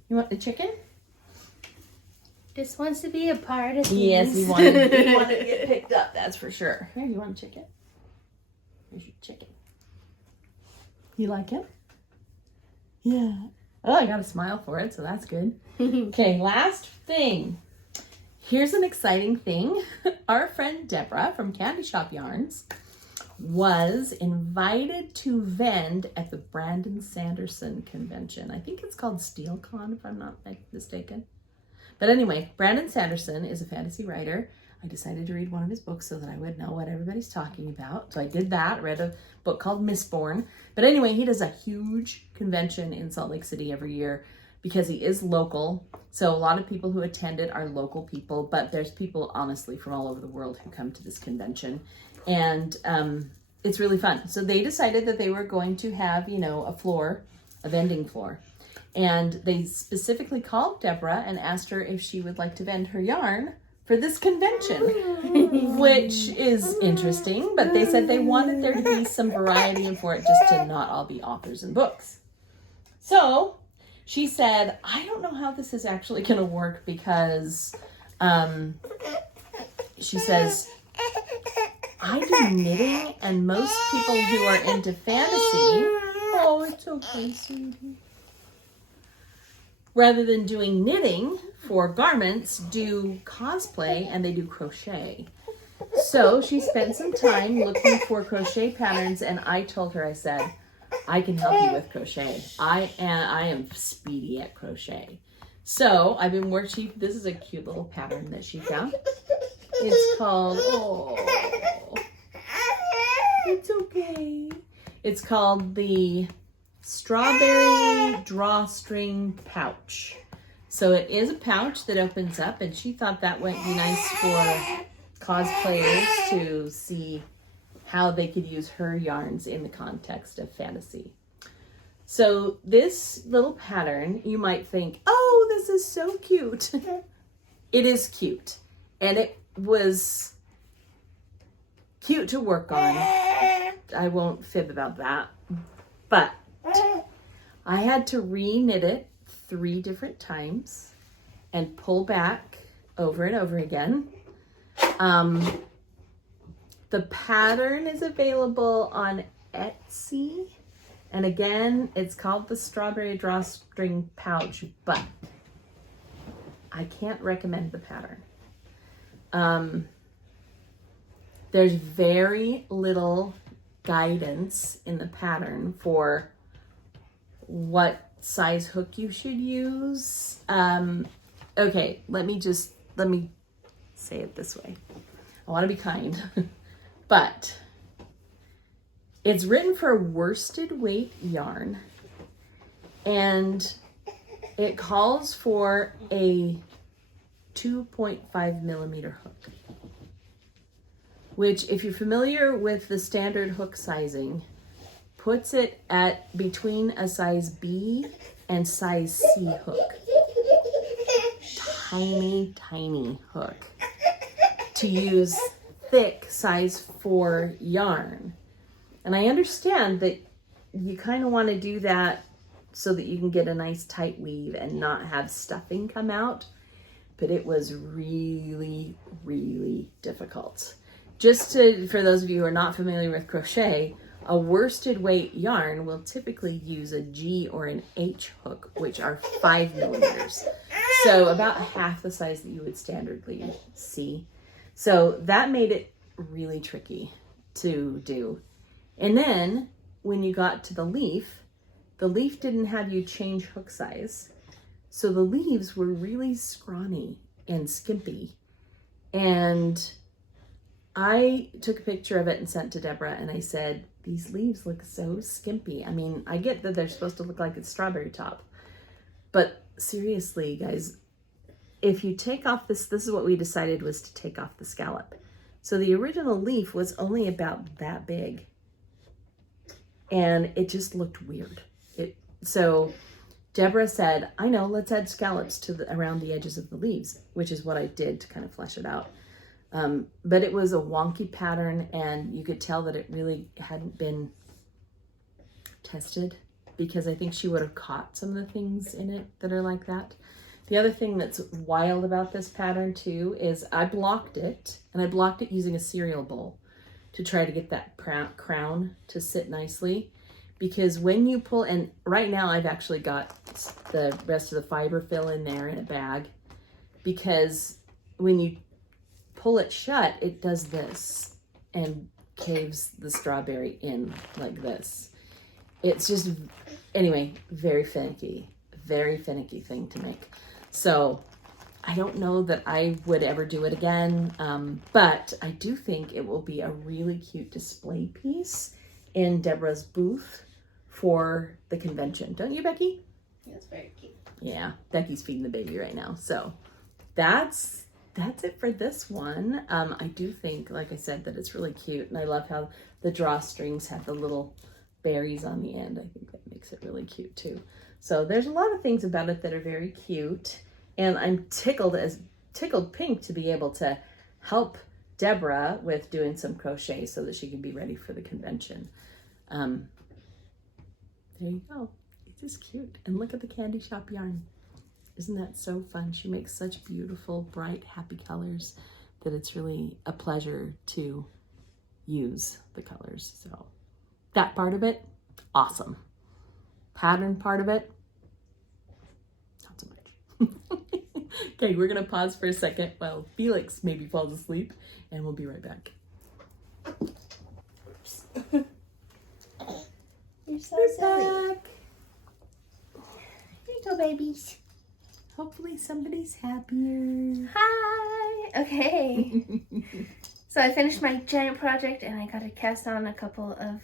You want the chicken? Just wants to be a part of things. Yes, he wanted to get picked up, that's for sure. Here, you want a chicken? Here's your chicken. You like it? Yeah. Oh, I got a smile for it, so that's good. Okay, last thing. Here's an exciting thing. Our friend Deborah from Candy Shop Yarns was invited to vend at the Brandon Sanderson convention. I think it's called SteelCon, if I'm not mistaken. But anyway, Brandon Sanderson is a fantasy writer. I decided to read one of his books so that I would know what everybody's talking about. So I did that, read a book called Mistborn. But anyway, he does a huge convention in Salt Lake City every year because he is local. So a lot of people who attend it are local people, but there's people, honestly, from all over the world who come to this convention. And it's really fun. So they decided that they were going to have, a vending floor. And they specifically called Deborah and asked her if she would like to vend her yarn for this convention, which is interesting. But they said they wanted there to be some variety and for it just to not all be authors and books. So she said, I don't know how this is actually going to work because she says, I do knitting and most people who are into fantasy, oh, it's okay, sweetie, rather than doing knitting for garments, do cosplay and they do crochet. So she spent some time looking for crochet patterns and I told her, I said, I can help you with crochet. I am speedy at crochet. So I've been working, this is a cute little pattern that she found. It's called, it's okay. It's called the Strawberry Drawstring Pouch. So it is a pouch that opens up, and she thought that would be nice for cosplayers to see how they could use her yarns in the context of fantasy. So this little pattern, you might think, oh, this is so cute. It is cute. And it was cute to work on. I won't fib about that. But I had to re-knit it 3 different times and pull back over and over again. The pattern is available on Etsy. And again, it's called the Strawberry Drawstring Pouch, but I can't recommend the pattern. There's very little guidance in the pattern for what size hook you should use. Okay, let me say it this way. I want to be kind, but it's written for worsted weight yarn and it calls for a 2.5 millimeter hook, which, if you're familiar with the standard hook sizing, puts it at between a size B and size C hook. Tiny, tiny hook to use thick size 4 yarn. And I understand that you kind of want to do that so that you can get a nice tight weave and not have stuffing come out. But it was really, really difficult. For those of you who are not familiar with crochet, a worsted weight yarn will typically use a G or an H hook, which are 5 millimeters. So about half the size that you would standardly see. So that made it really tricky to do. And then when you got to the leaf didn't have you change hook size. So the leaves were really scrawny and skimpy. And I took a picture of it and sent to Deborah, and I said, these leaves look so skimpy. I mean, I get that they're supposed to look like it's strawberry top, but seriously, guys, if you take off this is what we decided was to take off the scallop. So the original leaf was only about that big, and it just looked weird. So Deborah said, I know, let's add scallops to around the edges of the leaves, which is what I did to kind of flesh it out. But it was a wonky pattern, and you could tell that it really hadn't been tested, because I think she would have caught some of the things in it that are like that. The other thing that's wild about this pattern too is I blocked it, and I blocked it using a cereal bowl to try to get that crown to sit nicely. Because when you pull, and right now I've actually got the rest of the fiber fill in there in a bag, because when you pull it shut, it does this and caves the strawberry in like this. It's just, anyway, very finicky thing to make. So I don't know that I would ever do it again, but I do think it will be a really cute display piece in Deborah's booth for the convention. Don't you, Becky? It's very cute. Yeah, Becky's feeding the baby right now. So that's it for this one. I do think, like I said, that it's really cute, and I love how the drawstrings have the little berries on the end. I think that makes it really cute too. So there's a lot of things about it that are very cute, and I'm tickled pink to be able to help Deborah with doing some crochet so that she can be ready for the convention. There you go. It's just cute. And look at the candy shop yarn. Isn't that so fun? She makes such beautiful, bright, happy colors that it's really a pleasure to use the colors. So that part of it, awesome. Pattern part of it, not so much. Okay, we're gonna pause for a second while Felix maybe falls asleep, and we'll be right back. You're so We're silly. back. Little babies. Hopefully somebody's happier. Hi. Okay. So I finished my giant project, and I got to cast on a couple of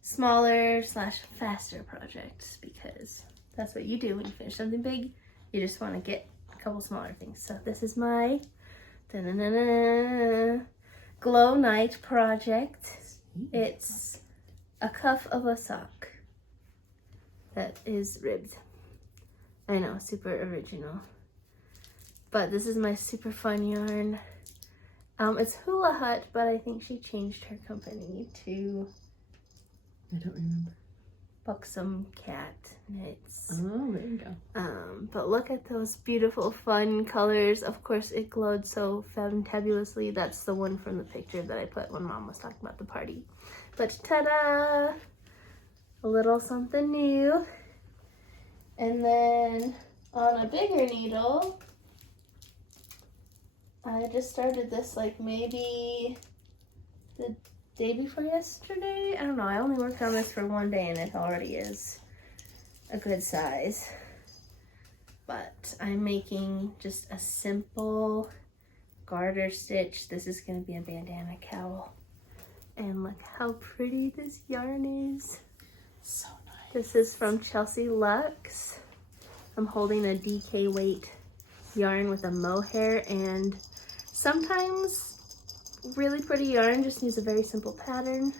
smaller / faster projects, because that's what you do when you finish something big. You just want to get a couple smaller things. So this is my Glow Night project. It's a cuff of a sock that is ribbed. I know, super original. But this is my super fun yarn. It's Hula Hut, but I think she changed her company to I don't remember. Buxom Cat Knits. Oh, there you go. But look at those beautiful, fun colors. Of course, it glowed so fantabulously. That's the one from the picture that I put when Mom was talking about the party. But ta-da! A little something new. And then on a bigger needle, I just started this like maybe the day before yesterday. I don't know. I only worked on this for one day, and it already is a good size. But I'm making just a simple garter stitch. This is going to be a bandana cowl. And look how pretty this yarn is. So nice. This is from Chelsea Luxe. I'm holding a DK weight yarn with a mohair, and sometimes really pretty yarn just needs a very simple pattern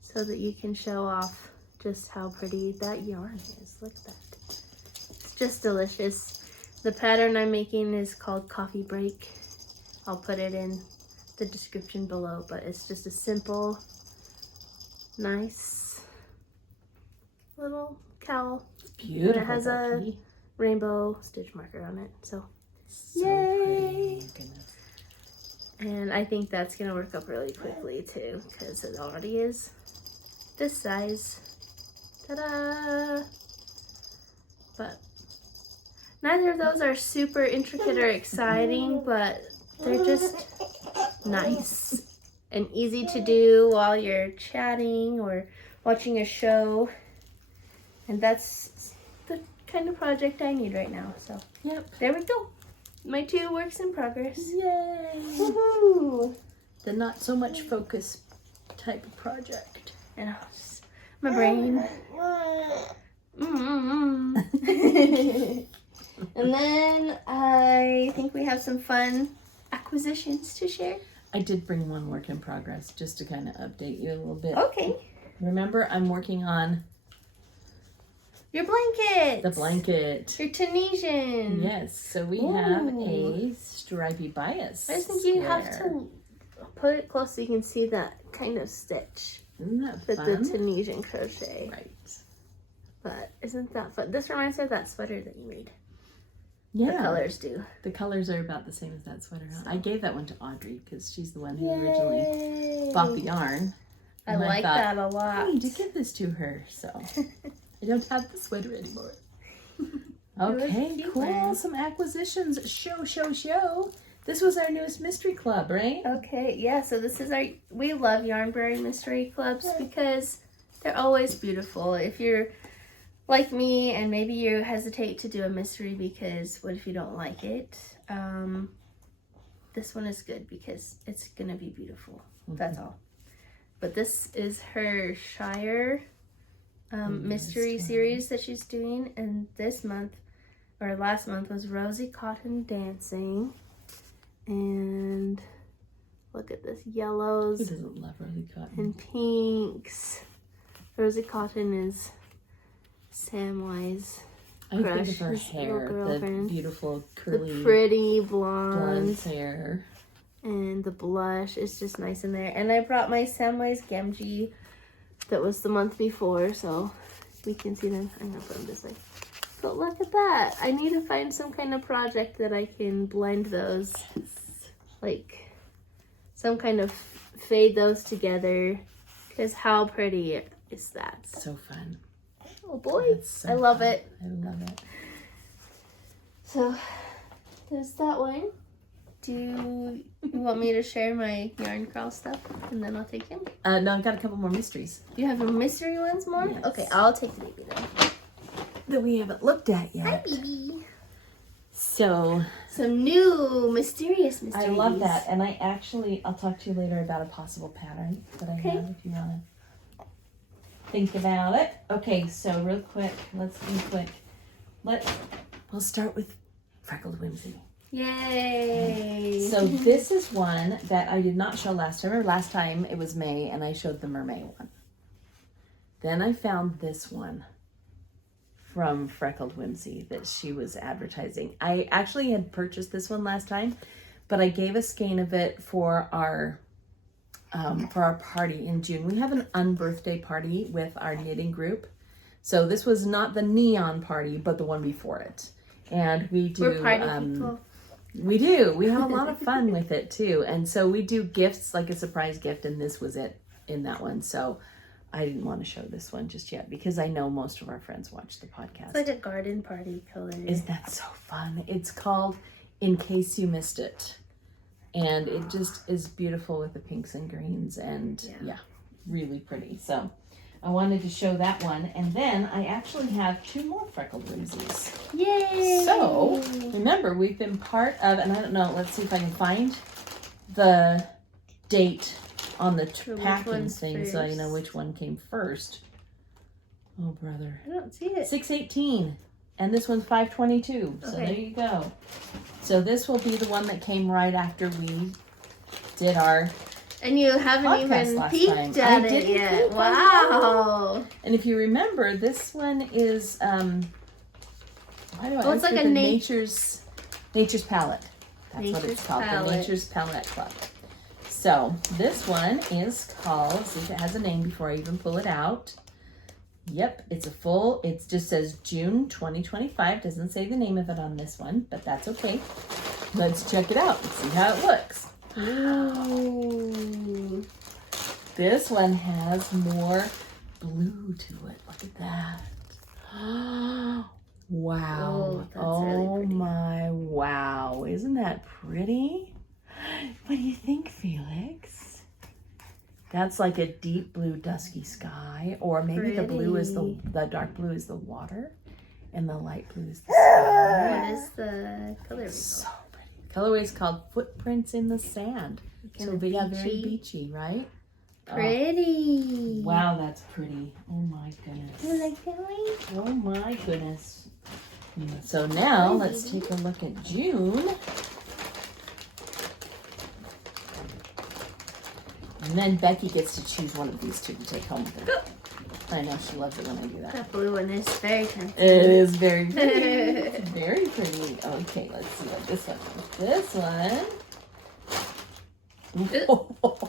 so that you can show off just how pretty that yarn is. Look at that. It's just delicious. The pattern I'm making is called Coffee Break. I'll put it in the description below, but it's just a simple, nice little cowl. It's beautiful. And it has a rainbow stitch marker on it. So yay! Pretty. And I think that's gonna work up really quickly too, because it already is this size. Ta-da! But neither of those are super intricate or exciting, but they're just nice. and easy to do while you're chatting or watching a show. And that's the kind of project I need right now. So Yep. there we go. My 2 works in progress. Yay! Woohoo! The not so much focus type of project. And my brain. And then I think we have some fun acquisitions to share. I did bring one work in progress just to kind of update you a little bit. Okay. Remember, I'm working on Your blanket. the blanket. Your Tunisian. Yes, so we have a stripy bias. I just think you have to put it close so you can see that kind of stitch Isn't that with fun? the Tunisian crochet. Right. But isn't that fun? This reminds me of that sweater that you made. Yeah. The colors do. The colors are about the same as that sweater. I gave that one to Audrey because she's the one who originally bought the yarn. I And like thought, that a lot. I need to give this to her, so I don't have the sweater anymore. Okay, cute, cool. man. Some acquisitions. Show. This was our newest mystery club, right? Okay, yeah, so this is we love Yarnberry mystery clubs because they're always beautiful. If you're like me and maybe you hesitate to do a mystery because what if you don't like it? This one is good because it's gonna be beautiful. That's all. But this is her Shire mystery series that she's doing, and this month or last month was Rosy Cotton Dancing. And look at this, yellows Who doesn't love Rosy Cotton? and pinks. Rosy Cotton is Samwise I think crush, of her his little hair, the girlfriend. beautiful curly The pretty blonde blonde hair. and the blush is just nice in there. And I brought my Samwise Gamgee that was the month before, so we can see them. I'm gonna put them this way. But look at that. I need to find some kind of project that I can blend those. Like some kind of fade those together. Because how pretty is that? So fun. Oh boy, That's so I love fun. it. I love it. So there's that one. Do you want me to share my yarn crawl stuff and then I'll take him? No, I've got a couple more mysteries You have mystery ones more? Yes. Okay, I'll take the baby then. that we haven't looked at yet. Hi, baby. So Some new mysterious mysteries. I love that, and I'll talk to you later about a possible pattern that I Okay. have if you want to think about it. Okay, so real quick, let's be quick. We'll start with Freckled Whimsy. Yay. So this is one that I did not show last time. Remember last time it was May, and I showed the mermaid one. Then I found this one from Freckled Whimsy that she was advertising. I actually had purchased this one last time, but I gave a skein of it for our party in June. We have an unbirthday party with our knitting group. So this was not the neon party, but the one before it. And we do We're party people. we do. We have a lot of fun with it too. And so we do gifts, like a surprise gift, and this was it in that one. So I didn't want to show this one just yet because I know most of our friends watch the podcast. It's like a garden party color. Isn't that so fun? It's called In Case You Missed It. And it just is beautiful with the pinks and greens and yeah, really pretty. So I wanted to show that one. And then I actually have 2 more Freckled Whimsies. Yay! So remember, we've been part of, and I don't know, let's see if I can find the date on the packing thing so I know which one came first. Oh, brother. I don't see it. 6/18. And this one's 5/22. So there you go. So this will be the one that came right after we did our And you haven't podcast even last peeked time. at I it didn't yet. peek, Wow. And if you remember, this one is why do I it's like think a of Nature's Palette. That's what it's called. Palette. The Nature's Palette Club. So this one is called, see if it has a name before I even pull it out. Yep, it just says June 2025. Doesn't say the name of it on this one, but that's okay. Let's check it out and see how it looks. Ooh. This one has more blue to it. Look at that. Wow. Oh, that's really pretty. My, wow. Isn't that pretty? What do you think, Felix? That's like a deep blue dusky sky, or maybe the blue is the dark blue is the water, and the light blue is the sky. What is the colorway? So pretty. The colorway is called Footprints in the Sand. So very beachy, right? Pretty. Oh. Wow, that's pretty. Oh my goodness. You like that one? Oh my goodness. So now let's take a look at June. And then Becky gets to choose one of these two to take home with her. I know she loves it when I do that. That blue one is very tempting. It is very pretty. It's very pretty. Okay, let's see what this one is. This one.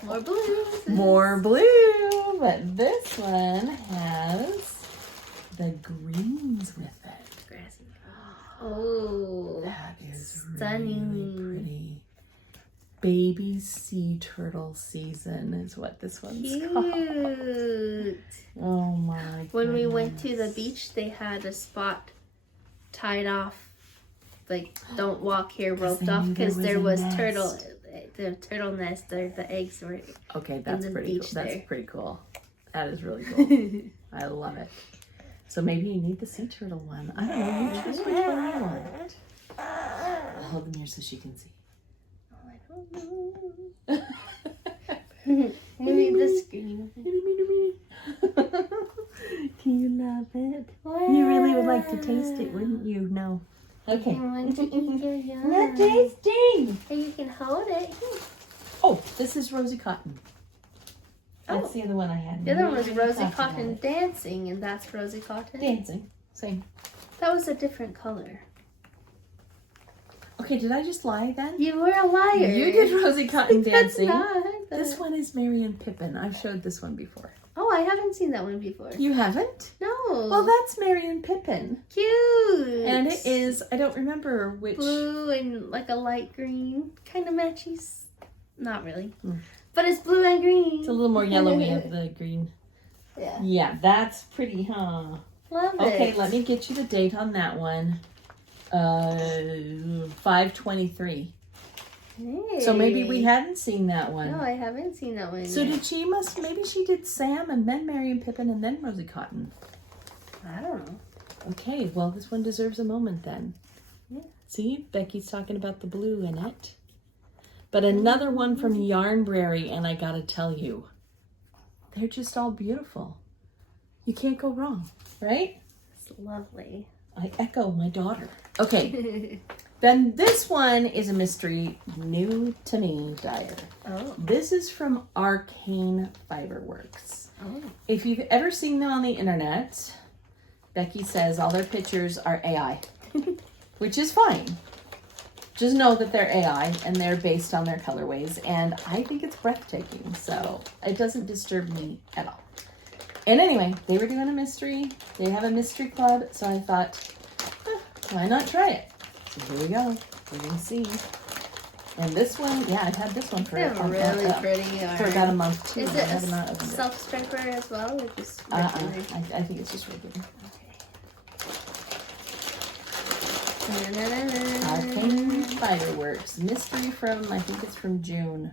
More blues. More blue. But this one has the greens with it. Grassy. Oh. That is stunning. really pretty. Baby sea turtle season is what this one's called. Cute. Oh my goodness. When we went to the beach, they had a spot tied off, like don't walk here, roped off, because there was the turtle nest, or the eggs were. Okay, that's in the pretty cool. beach That's there. pretty cool. That is really cool. I love it. So maybe you need the sea turtle one. I don't know. You choose which one you want. I'll hold them here so she can see. Maybe the screen. Can you love it? Wow. You really would like to taste it, wouldn't you? No. Okay. I want to eat your yarn. Not tasting. And you can hold it. Oh, this is Rosy Cotton. That's the other one I had. The other one was Really Rosy talked about Cotton it. Dancing, and that's Rosy Cotton. Dancing. Same. That was a different color. Okay, did I just lie then? You were a liar. You did Rosy Cotton That's Dancing. not. This one is Mary and Pippin. I've showed this one before. Oh, I haven't seen that one before. You haven't? No. Well, that's Mary and Pippin. Cute. And it is, I don't remember which. Blue and like a light green. Kind of matches. Not really. Mm. But it's blue and green. It's a little more yellowy of the green. Yeah. Yeah, that's pretty, huh? Love it. Okay, let me get you the date on that one. 5/23. Hey. So maybe we hadn't seen that one. No, I haven't seen that one So yet. maybe she did Sam and then Mary and Pippin and then Rosy Cotton. I don't know. Okay, well this one deserves a moment then. Yeah. See, Becky's talking about the blue in it. But another one from Yarnberry, and I gotta tell you, they're just all beautiful. You can't go wrong, right? It's lovely. I echo my daughter. Okay, then this one is a mystery new to me dyer. Oh. This is from Arcane Fiberworks. Oh. If you've ever seen them on the internet, Becky says all their pictures are AI, which is fine. Just know that they're AI and they're based on their colorways, and I think it's breathtaking, so it doesn't disturb me at all. And anyway, they were doing a mystery. They have a mystery club, so I thought, why not try it? So here we go. We're gonna see. And this one, yeah, I've had this one for They're really pretty yarn. for about a month too. Is I it have a not opened it. self-striper as well, or just I regular? think it's just regular. Okay. Arcane Fiberworks. Mystery from, I think it's from June.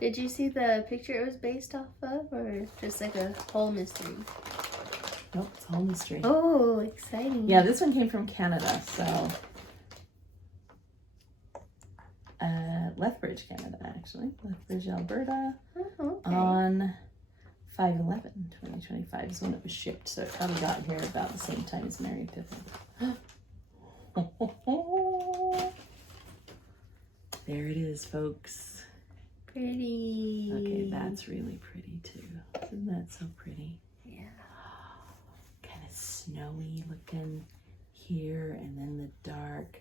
Did you see the picture it was based off of, or just like a whole mystery? Nope, it's a whole mystery. Oh, exciting. Yeah, this one came from Canada, so. Lethbridge, Canada, actually. Lethbridge, Alberta. Oh, okay. On 5/11/2025 is when it was shipped, so it probably got here about the same time as Mary Pippin. There it is, folks. Pretty. Okay, that's really pretty too. Isn't that so pretty? Yeah. Kind of snowy looking here, and then the dark.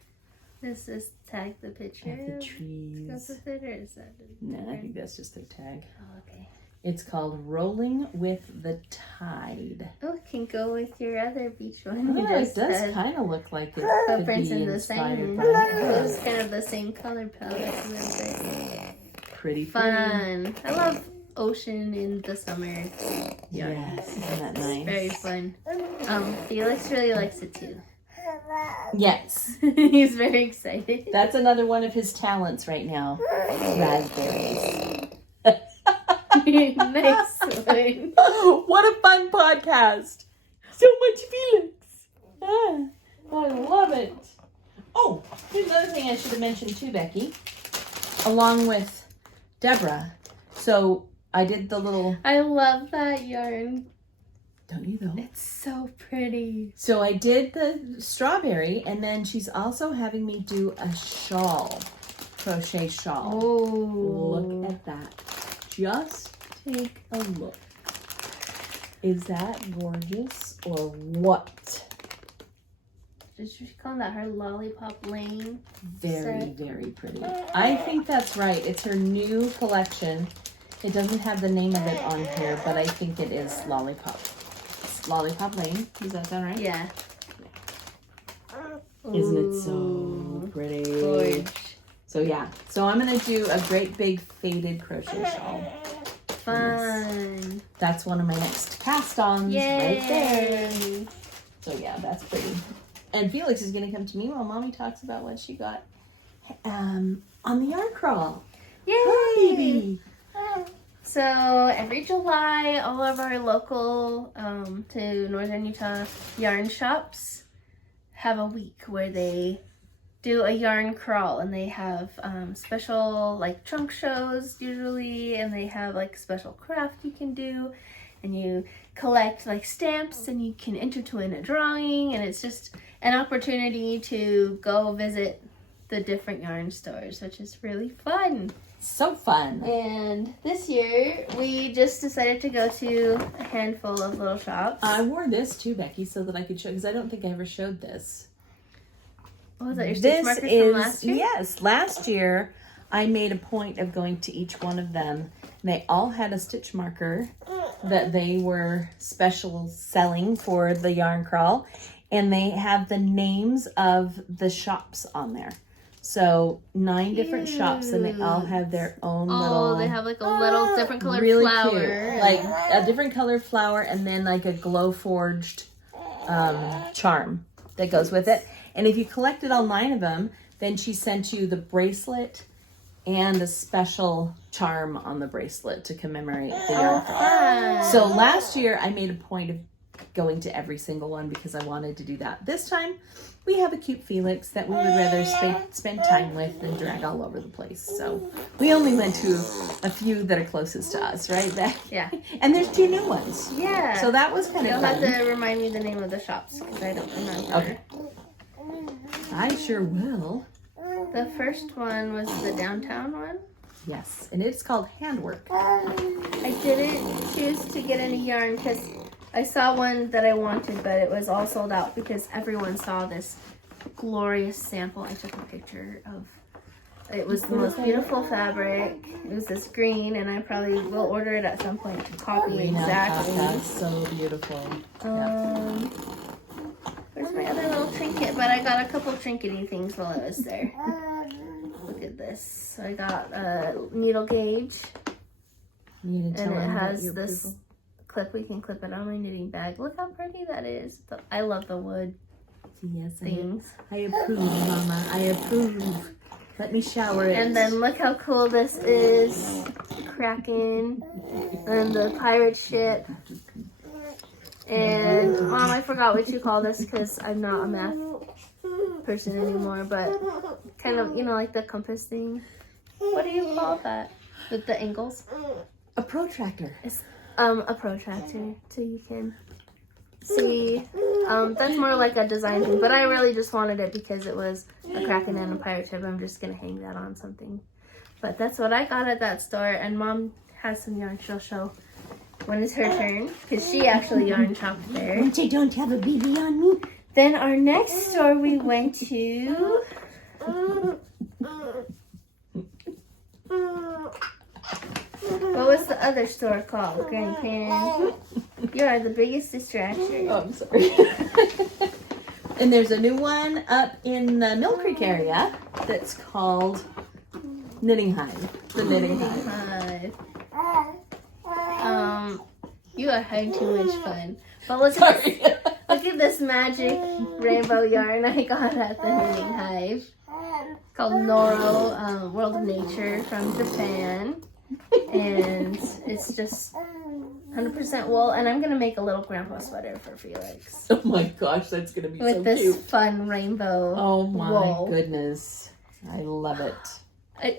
Does this tag the picture? Of the Goes trees. with it, or is that No, I different? think that's just their tag. Oh, okay. It's called Rolling with the Tide. Oh, it can go with your other beach one. Oh, You it just does said kind of look like it could Footprints be in the inspired sand. by It was kind of the same color palette. Pretty Fun. I love ocean in the summer. Yes, isn't that nice? Very fun. Felix really likes it too. Yes, He's very excited. that's another one of his talents right now. Raspberries. Nice one. What a fun podcast. So much feelings. Ah, I love it. Oh, here's another thing I should have mentioned too, Becky. Along with Deborah. So I did the little... I love that yarn. Don't you though? It's so pretty. So I did the strawberry, and then she's also having me do a shawl. Crochet shawl. Oh. Look at that. Just take a look. Is that gorgeous or what? Did she call that her Lollipop Lane? Very, set? very pretty. I think that's right. It's her new collection. It doesn't have the name of it on here, but I think it is Lollipop. It's Lollipop Lane. Does that sound right? Yeah. Isn't it so pretty? Gorge. So yeah. So I'm going to do a great big faded crochet shawl. Fun. That's one of my next cast-ons right there. So yeah, that's pretty. And Felix is going to come to me while Mommy talks about what she got on the yarn crawl. Yay! Hi, baby. So every July, all of our local to Northern Utah yarn shops have a week where they do a yarn crawl, and they have special like trunk shows usually, and they have like special craft you can do, and you collect like stamps and you can enter to win a drawing, and it's just an opportunity to go visit the different yarn stores, which is really fun. So fun. And this year we just decided to go to a handful of little shops. I wore this too, Becky, so that I could show, because I don't think I ever showed this. Oh, is that your stitch markers from last year? Yes, last year I made a point of going to each one of them. And they all had a stitch marker that they were special selling for the yarn crawl. And they have the names of the shops on there. So 9 different shops, and they all have their own little... Oh, they have like a little different colored really flower. Cute. Like a different colored flower, and then like a glow forged charm that goes with it. And if you collected all 9 of them, then she sent you the bracelet and a special charm on the bracelet to commemorate the yarn crawl. So last year I made a point of going to every single one because I wanted to do that. This time we have a cute Felix that we would rather spend time with than drag all over the place. So we only went to a few that are closest to us, right, Beck? Yeah. And there's 2 new ones. Yeah. So that was kind of You'll fun. have to remind me the name of the shops because I don't remember. Okay. I sure will. The first one was the downtown one. Yes, and it's called Handwork. I didn't choose to get any yarn because I saw one that I wanted, but it was all sold out because everyone saw this glorious sample I took a picture of. It was the most beautiful fabric. It was this green, and I probably will order it at some point to copy exactly. That's so beautiful. Where's my other little trinket? But I got a couple trinkety things while I was there. Look at this. So I got a needle gauge, and it has this clip. We can clip it on my knitting bag. Look how pretty that is. I love the wood things. I approve, Mama. I approve. Let me shower it. And then look how cool this is. Kraken and the pirate ship. And Mom, I forgot what you call this because I'm not a math person anymore, but kind of, you know, like the compass thing. What do you call that? With the angles? A protractor. It's a protractor, so you can see. That's more like a design thing, but I really just wanted it because it was a Kraken and a pirate ship. I'm just gonna hang that on something. But that's what I got at that store, and Mom has some yarn she'll show when it's her turn, because she actually yarn shopped there. But you don't have a BB on me. Then our next store we went to. What was the other store called? Grandparent. You are the biggest distraction. Oh, I'm sorry. And there's a new one up in the Mill Creek area that's called Knitting Hive. The Knitting Hive. You are having too much fun. But look at this magic rainbow yarn I got at the Knitting Hive. Called Noro, World of Nature from Japan. And it's just 100% wool. And I'm going to make a little grandpa sweater for Felix. Oh my gosh, that's going to be so cute. With this fun rainbow Oh my wool. goodness. I love it.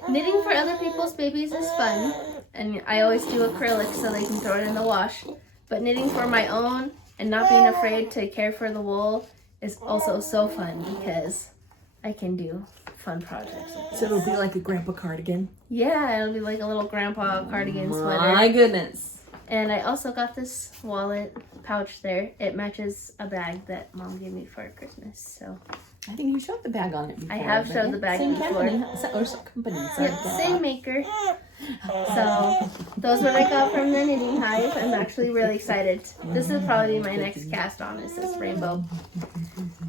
Knitting for other people's babies is fun. And I always do acrylic so they can throw it in the wash. But knitting for my own and not being afraid to care for the wool is also so fun because I can do fun projects. So it'll be like a grandpa cardigan? Yeah, it'll be like a little grandpa cardigan sweater. My goodness. And I also got this wallet pouch there. It matches a bag that Mom gave me for Christmas. So I think you showed the bag on it before. I have showed the bag same before. Company, or some company. Yep, same maker. So those what I got from the Knitting Hive. I'm actually really excited. This is probably my next cast on is this rainbow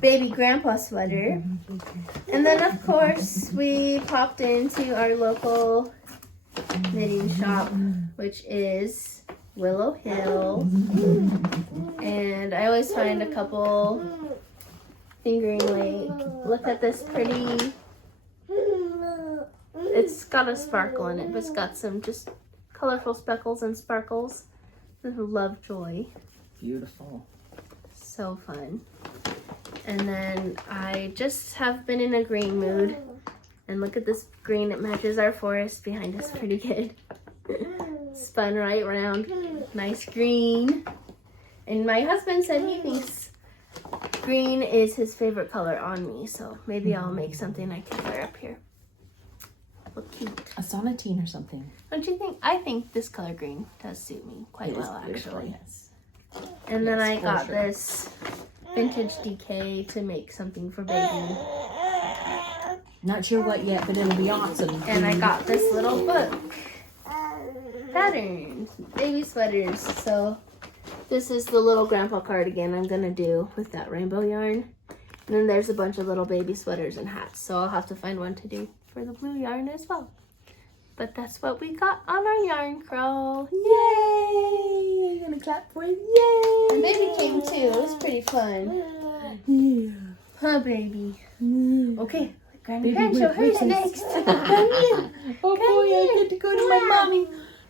baby grandpa sweater. And then of course we popped into our local knitting shop, which is Willow Hill. And I always find a couple fingering weight. Look at this pretty. It's got a sparkle in it, but it's got some just colorful speckles and sparkles. This is Lovejoy. Beautiful. So fun. And then I just have been in a green mood. And look at this green. It matches our forest behind us pretty good. Spun right around. Nice green. And my husband said he thinks green is his favorite color on me. So maybe I'll make something I can wear up here. Look cute. A sonatine or something. Don't you think? I think this color green does suit me quite well, actually. Yes. And then I got sure. this vintage DK to make something for baby. Not sure what yet, but it'll be awesome. And I got this little book. Patterns. Baby sweaters. So this is the little grandpa cardigan I'm going to do with that rainbow yarn. And then there's a bunch of little baby sweaters and hats. So I'll have to find one to do for the blue yarn as well. But that's what we got on our yarn crawl. Yay! I'm gonna clap for it. Yay! And baby came too. It was pretty fun. Yeah. Huh, baby? Yeah. Okay. Baby, Granny show hers next. Come here. Oh boy, I get to go to my mommy.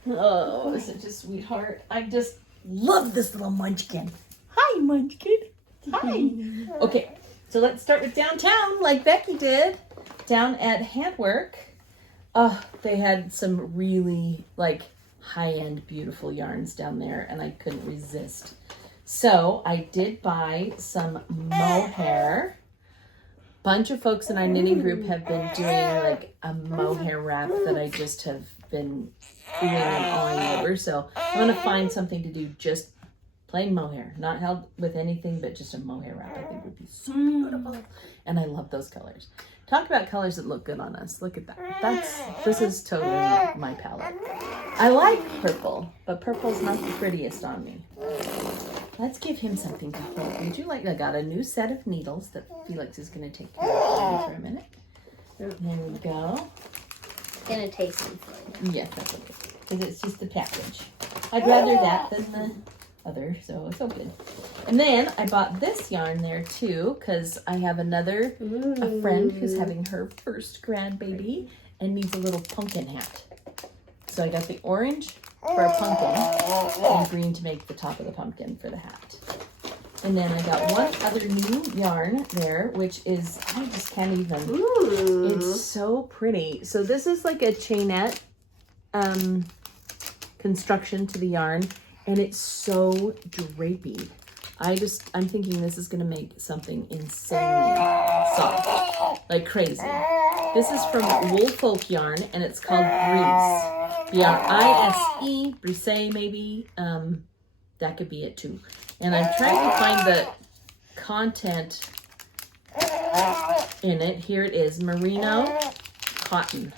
Oh, such a sweetheart. I just love this little munchkin. Hi, munchkin. Hi. Okay, so let's start with downtown like Becky did. Down at Handwork, they had some really like high-end beautiful yarns down there and I couldn't resist. So I did buy some mohair. Bunch of folks in our knitting group have been doing like a mohair wrap that I just have been doing and awing over. So I'm gonna find something to do just plain mohair, not held with anything, but just a mohair wrap I think would be so beautiful. And I love those colors. Talk about colors that look good on us. Look at that. This is totally my palette. I like purple, but purple's not the prettiest on me. Let's give him something to hold. Would you like? I got a new set of needles that Felix is going to take care of for a minute. There we go. And a tasting for you. Yes, that's okay. Because it's just the package. I'd rather that than the other, so it's all good. And then I bought this yarn there too, because I have a friend who's having her first grandbaby and needs a little pumpkin hat. So I got the orange for a pumpkin and green to make the top of the pumpkin for the hat. And then I got one other new yarn there, which is, I just can't even, it's so pretty. So this is like a chainette construction to the yarn. And it's so drapey. I'm thinking this is gonna make something insanely soft, like crazy. This is from Wool Folk Yarn, and it's called Brise. B-R-I-S-E, Brise maybe. That could be it too. And I'm trying to find the content in it. Here it is, merino cotton.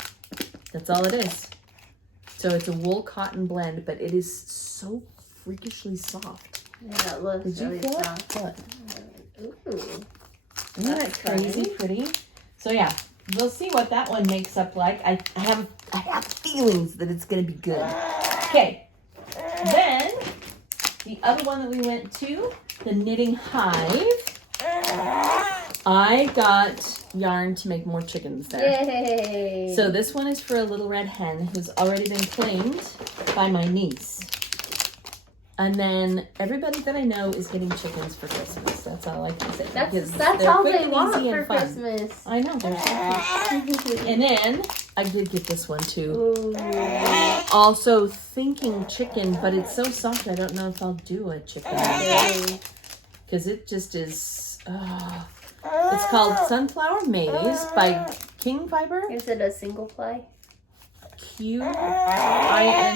That's all it is. So it's a wool cotton blend, but it is so freakishly soft. Yeah, it looks really soft. Look. Ooh. Isn't that crazy pretty? So yeah, we'll see what that one makes up like. I have feelings that it's gonna be good. Okay. Then the other one that we went to, the Knitting Hive. I got yarn to make more chickens there. Yay! So this one is for a little red hen who's already been claimed by my niece. And then everybody that I know is getting chickens for Christmas. That's all I can say. That's all they want for Christmas. I know. They're so cute. And then I did get this one too. Ooh. Also thinking chicken, but it's so soft I don't know if I'll do a chicken. Because it just is... It's called Sunflower Maize by King Fiber. Is it a single ply? King.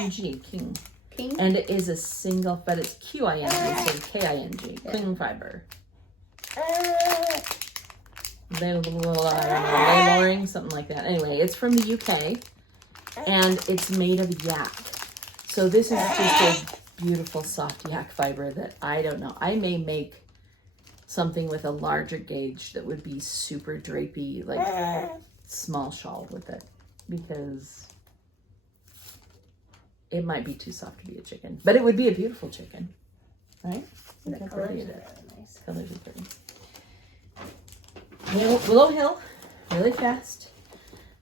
King. King? And it is a single, but it's King instead of King. King Fiber. Lowering, something like that. Anyway, it's from the UK, and it's made of yak. So this is just a beautiful soft yak fiber that I don't know. I may make something with a larger gauge that would be super drapey, like small shawl with it, because it might be too soft to be a chicken, but it would be a beautiful chicken, right? The colors are really nice. Colors are pretty. Willow Hill, really fast.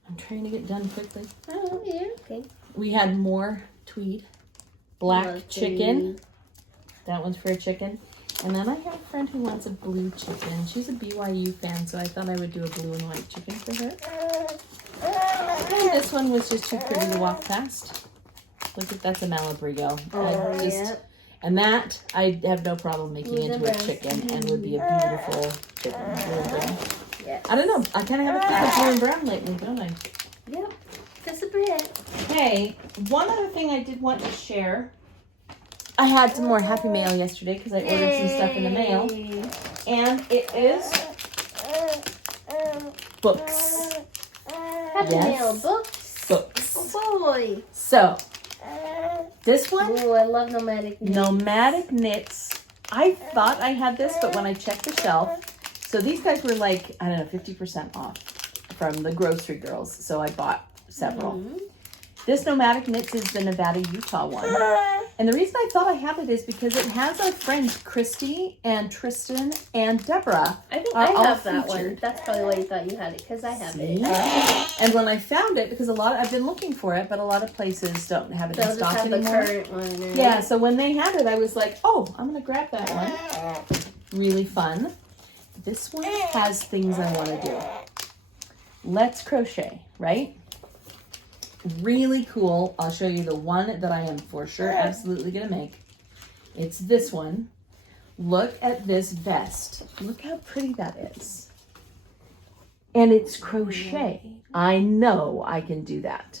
I'm trying to get done quickly. Oh, yeah, okay. We had more tweed, black chicken. That one's for a chicken. And then I have a friend who wants a blue chicken. She's a BYU fan, so I thought I would do a blue and white chicken for her. And this one was just too pretty to walk past. Look at that's a Malabrigo. And that I have no problem making into a chicken and would be a beautiful chicken. Yes. I don't know. I kind of have a thing of blue and brown lately, don't I? Yep, just a bit. Hey, one other thing I did want to share. I had some more Happy Mail yesterday because I ordered some stuff in the mail. And it is books. Happy Mail books? Books. Oh boy. So, this one. Oh, I love Nomadic Knits. Nomadic Knits. I thought I had this, but when I checked the shelf, so these guys were like, I don't know, 50% off from the Grocery Girls. So I bought several. Mm-hmm. This Nomadic Knits is the Nevada, Utah one. And the reason I thought I had it is because it has our friends Christy and Tristan and Deborah. I think I have that one. That's probably why you thought you had it, because I have it. And when I found it, because I've been looking for it, but a lot of places don't have it in stock anymore. The current one, right? Yeah, so when they had it, I was like, oh, I'm going to grab that one. Really fun. This one has things I want to do. Let's crochet, right? Really cool. I'll show you the one that I am for sure absolutely going to make. It's this one. Look at this vest. Look how pretty that is. And it's crochet. I know I can do that.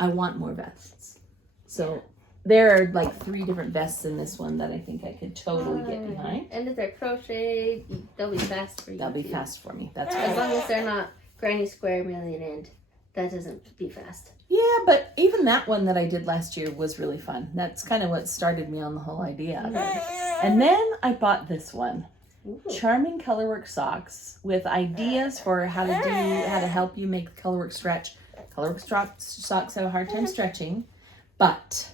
I want more vests. So there are like 3 different vests in this one that I think I could totally get behind. And if they're crocheted, they'll be fast for you. They'll be fast for me. That's as long as they're not Granny Square Million End. That doesn't be fast. Yeah, but even that one that I did last year was really fun. That's kind of what started me on the whole idea of it. And then I bought this one. Ooh. Charming Colorwork socks with ideas for how to help you make colorwork stretch. Colorwork socks have a hard time stretching, but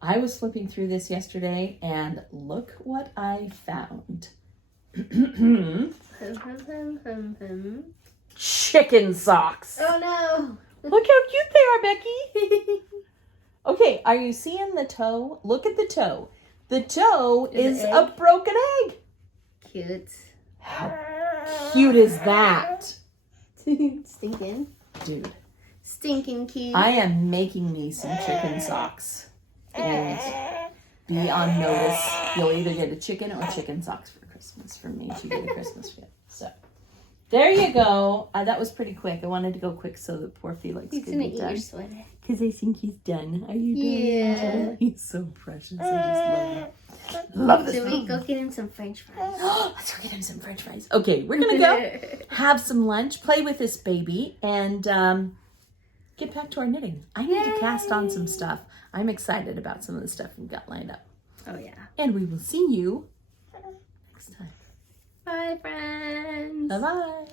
I was flipping through this yesterday and look what I found. Chicken socks. Oh no. Look how cute they are, Becky. Okay, are you seeing the toe? Look at the toe. The toe is a broken egg. Cute. How cute is that? Stinking. Dude. Stinking cute. I am making me some chicken socks. And be on notice. You'll either get a chicken or chicken socks for Christmas from me if you get a Christmas gift. So. There you go. That was pretty quick. I wanted to go quick so that poor Felix could be done. He's going to eat your sweater. Because I think he's done. Are you done? Yeah. He's so precious. I just love him. Love this. Should we go get him some French fries? Let's go get him some French fries. Okay, we're going to go have some lunch, play with this baby, and get back to our knitting. I need to cast on some stuff. I'm excited about some of the stuff we've got lined up. Oh, yeah. And we will see you next time. Bye, friends. Bye-bye.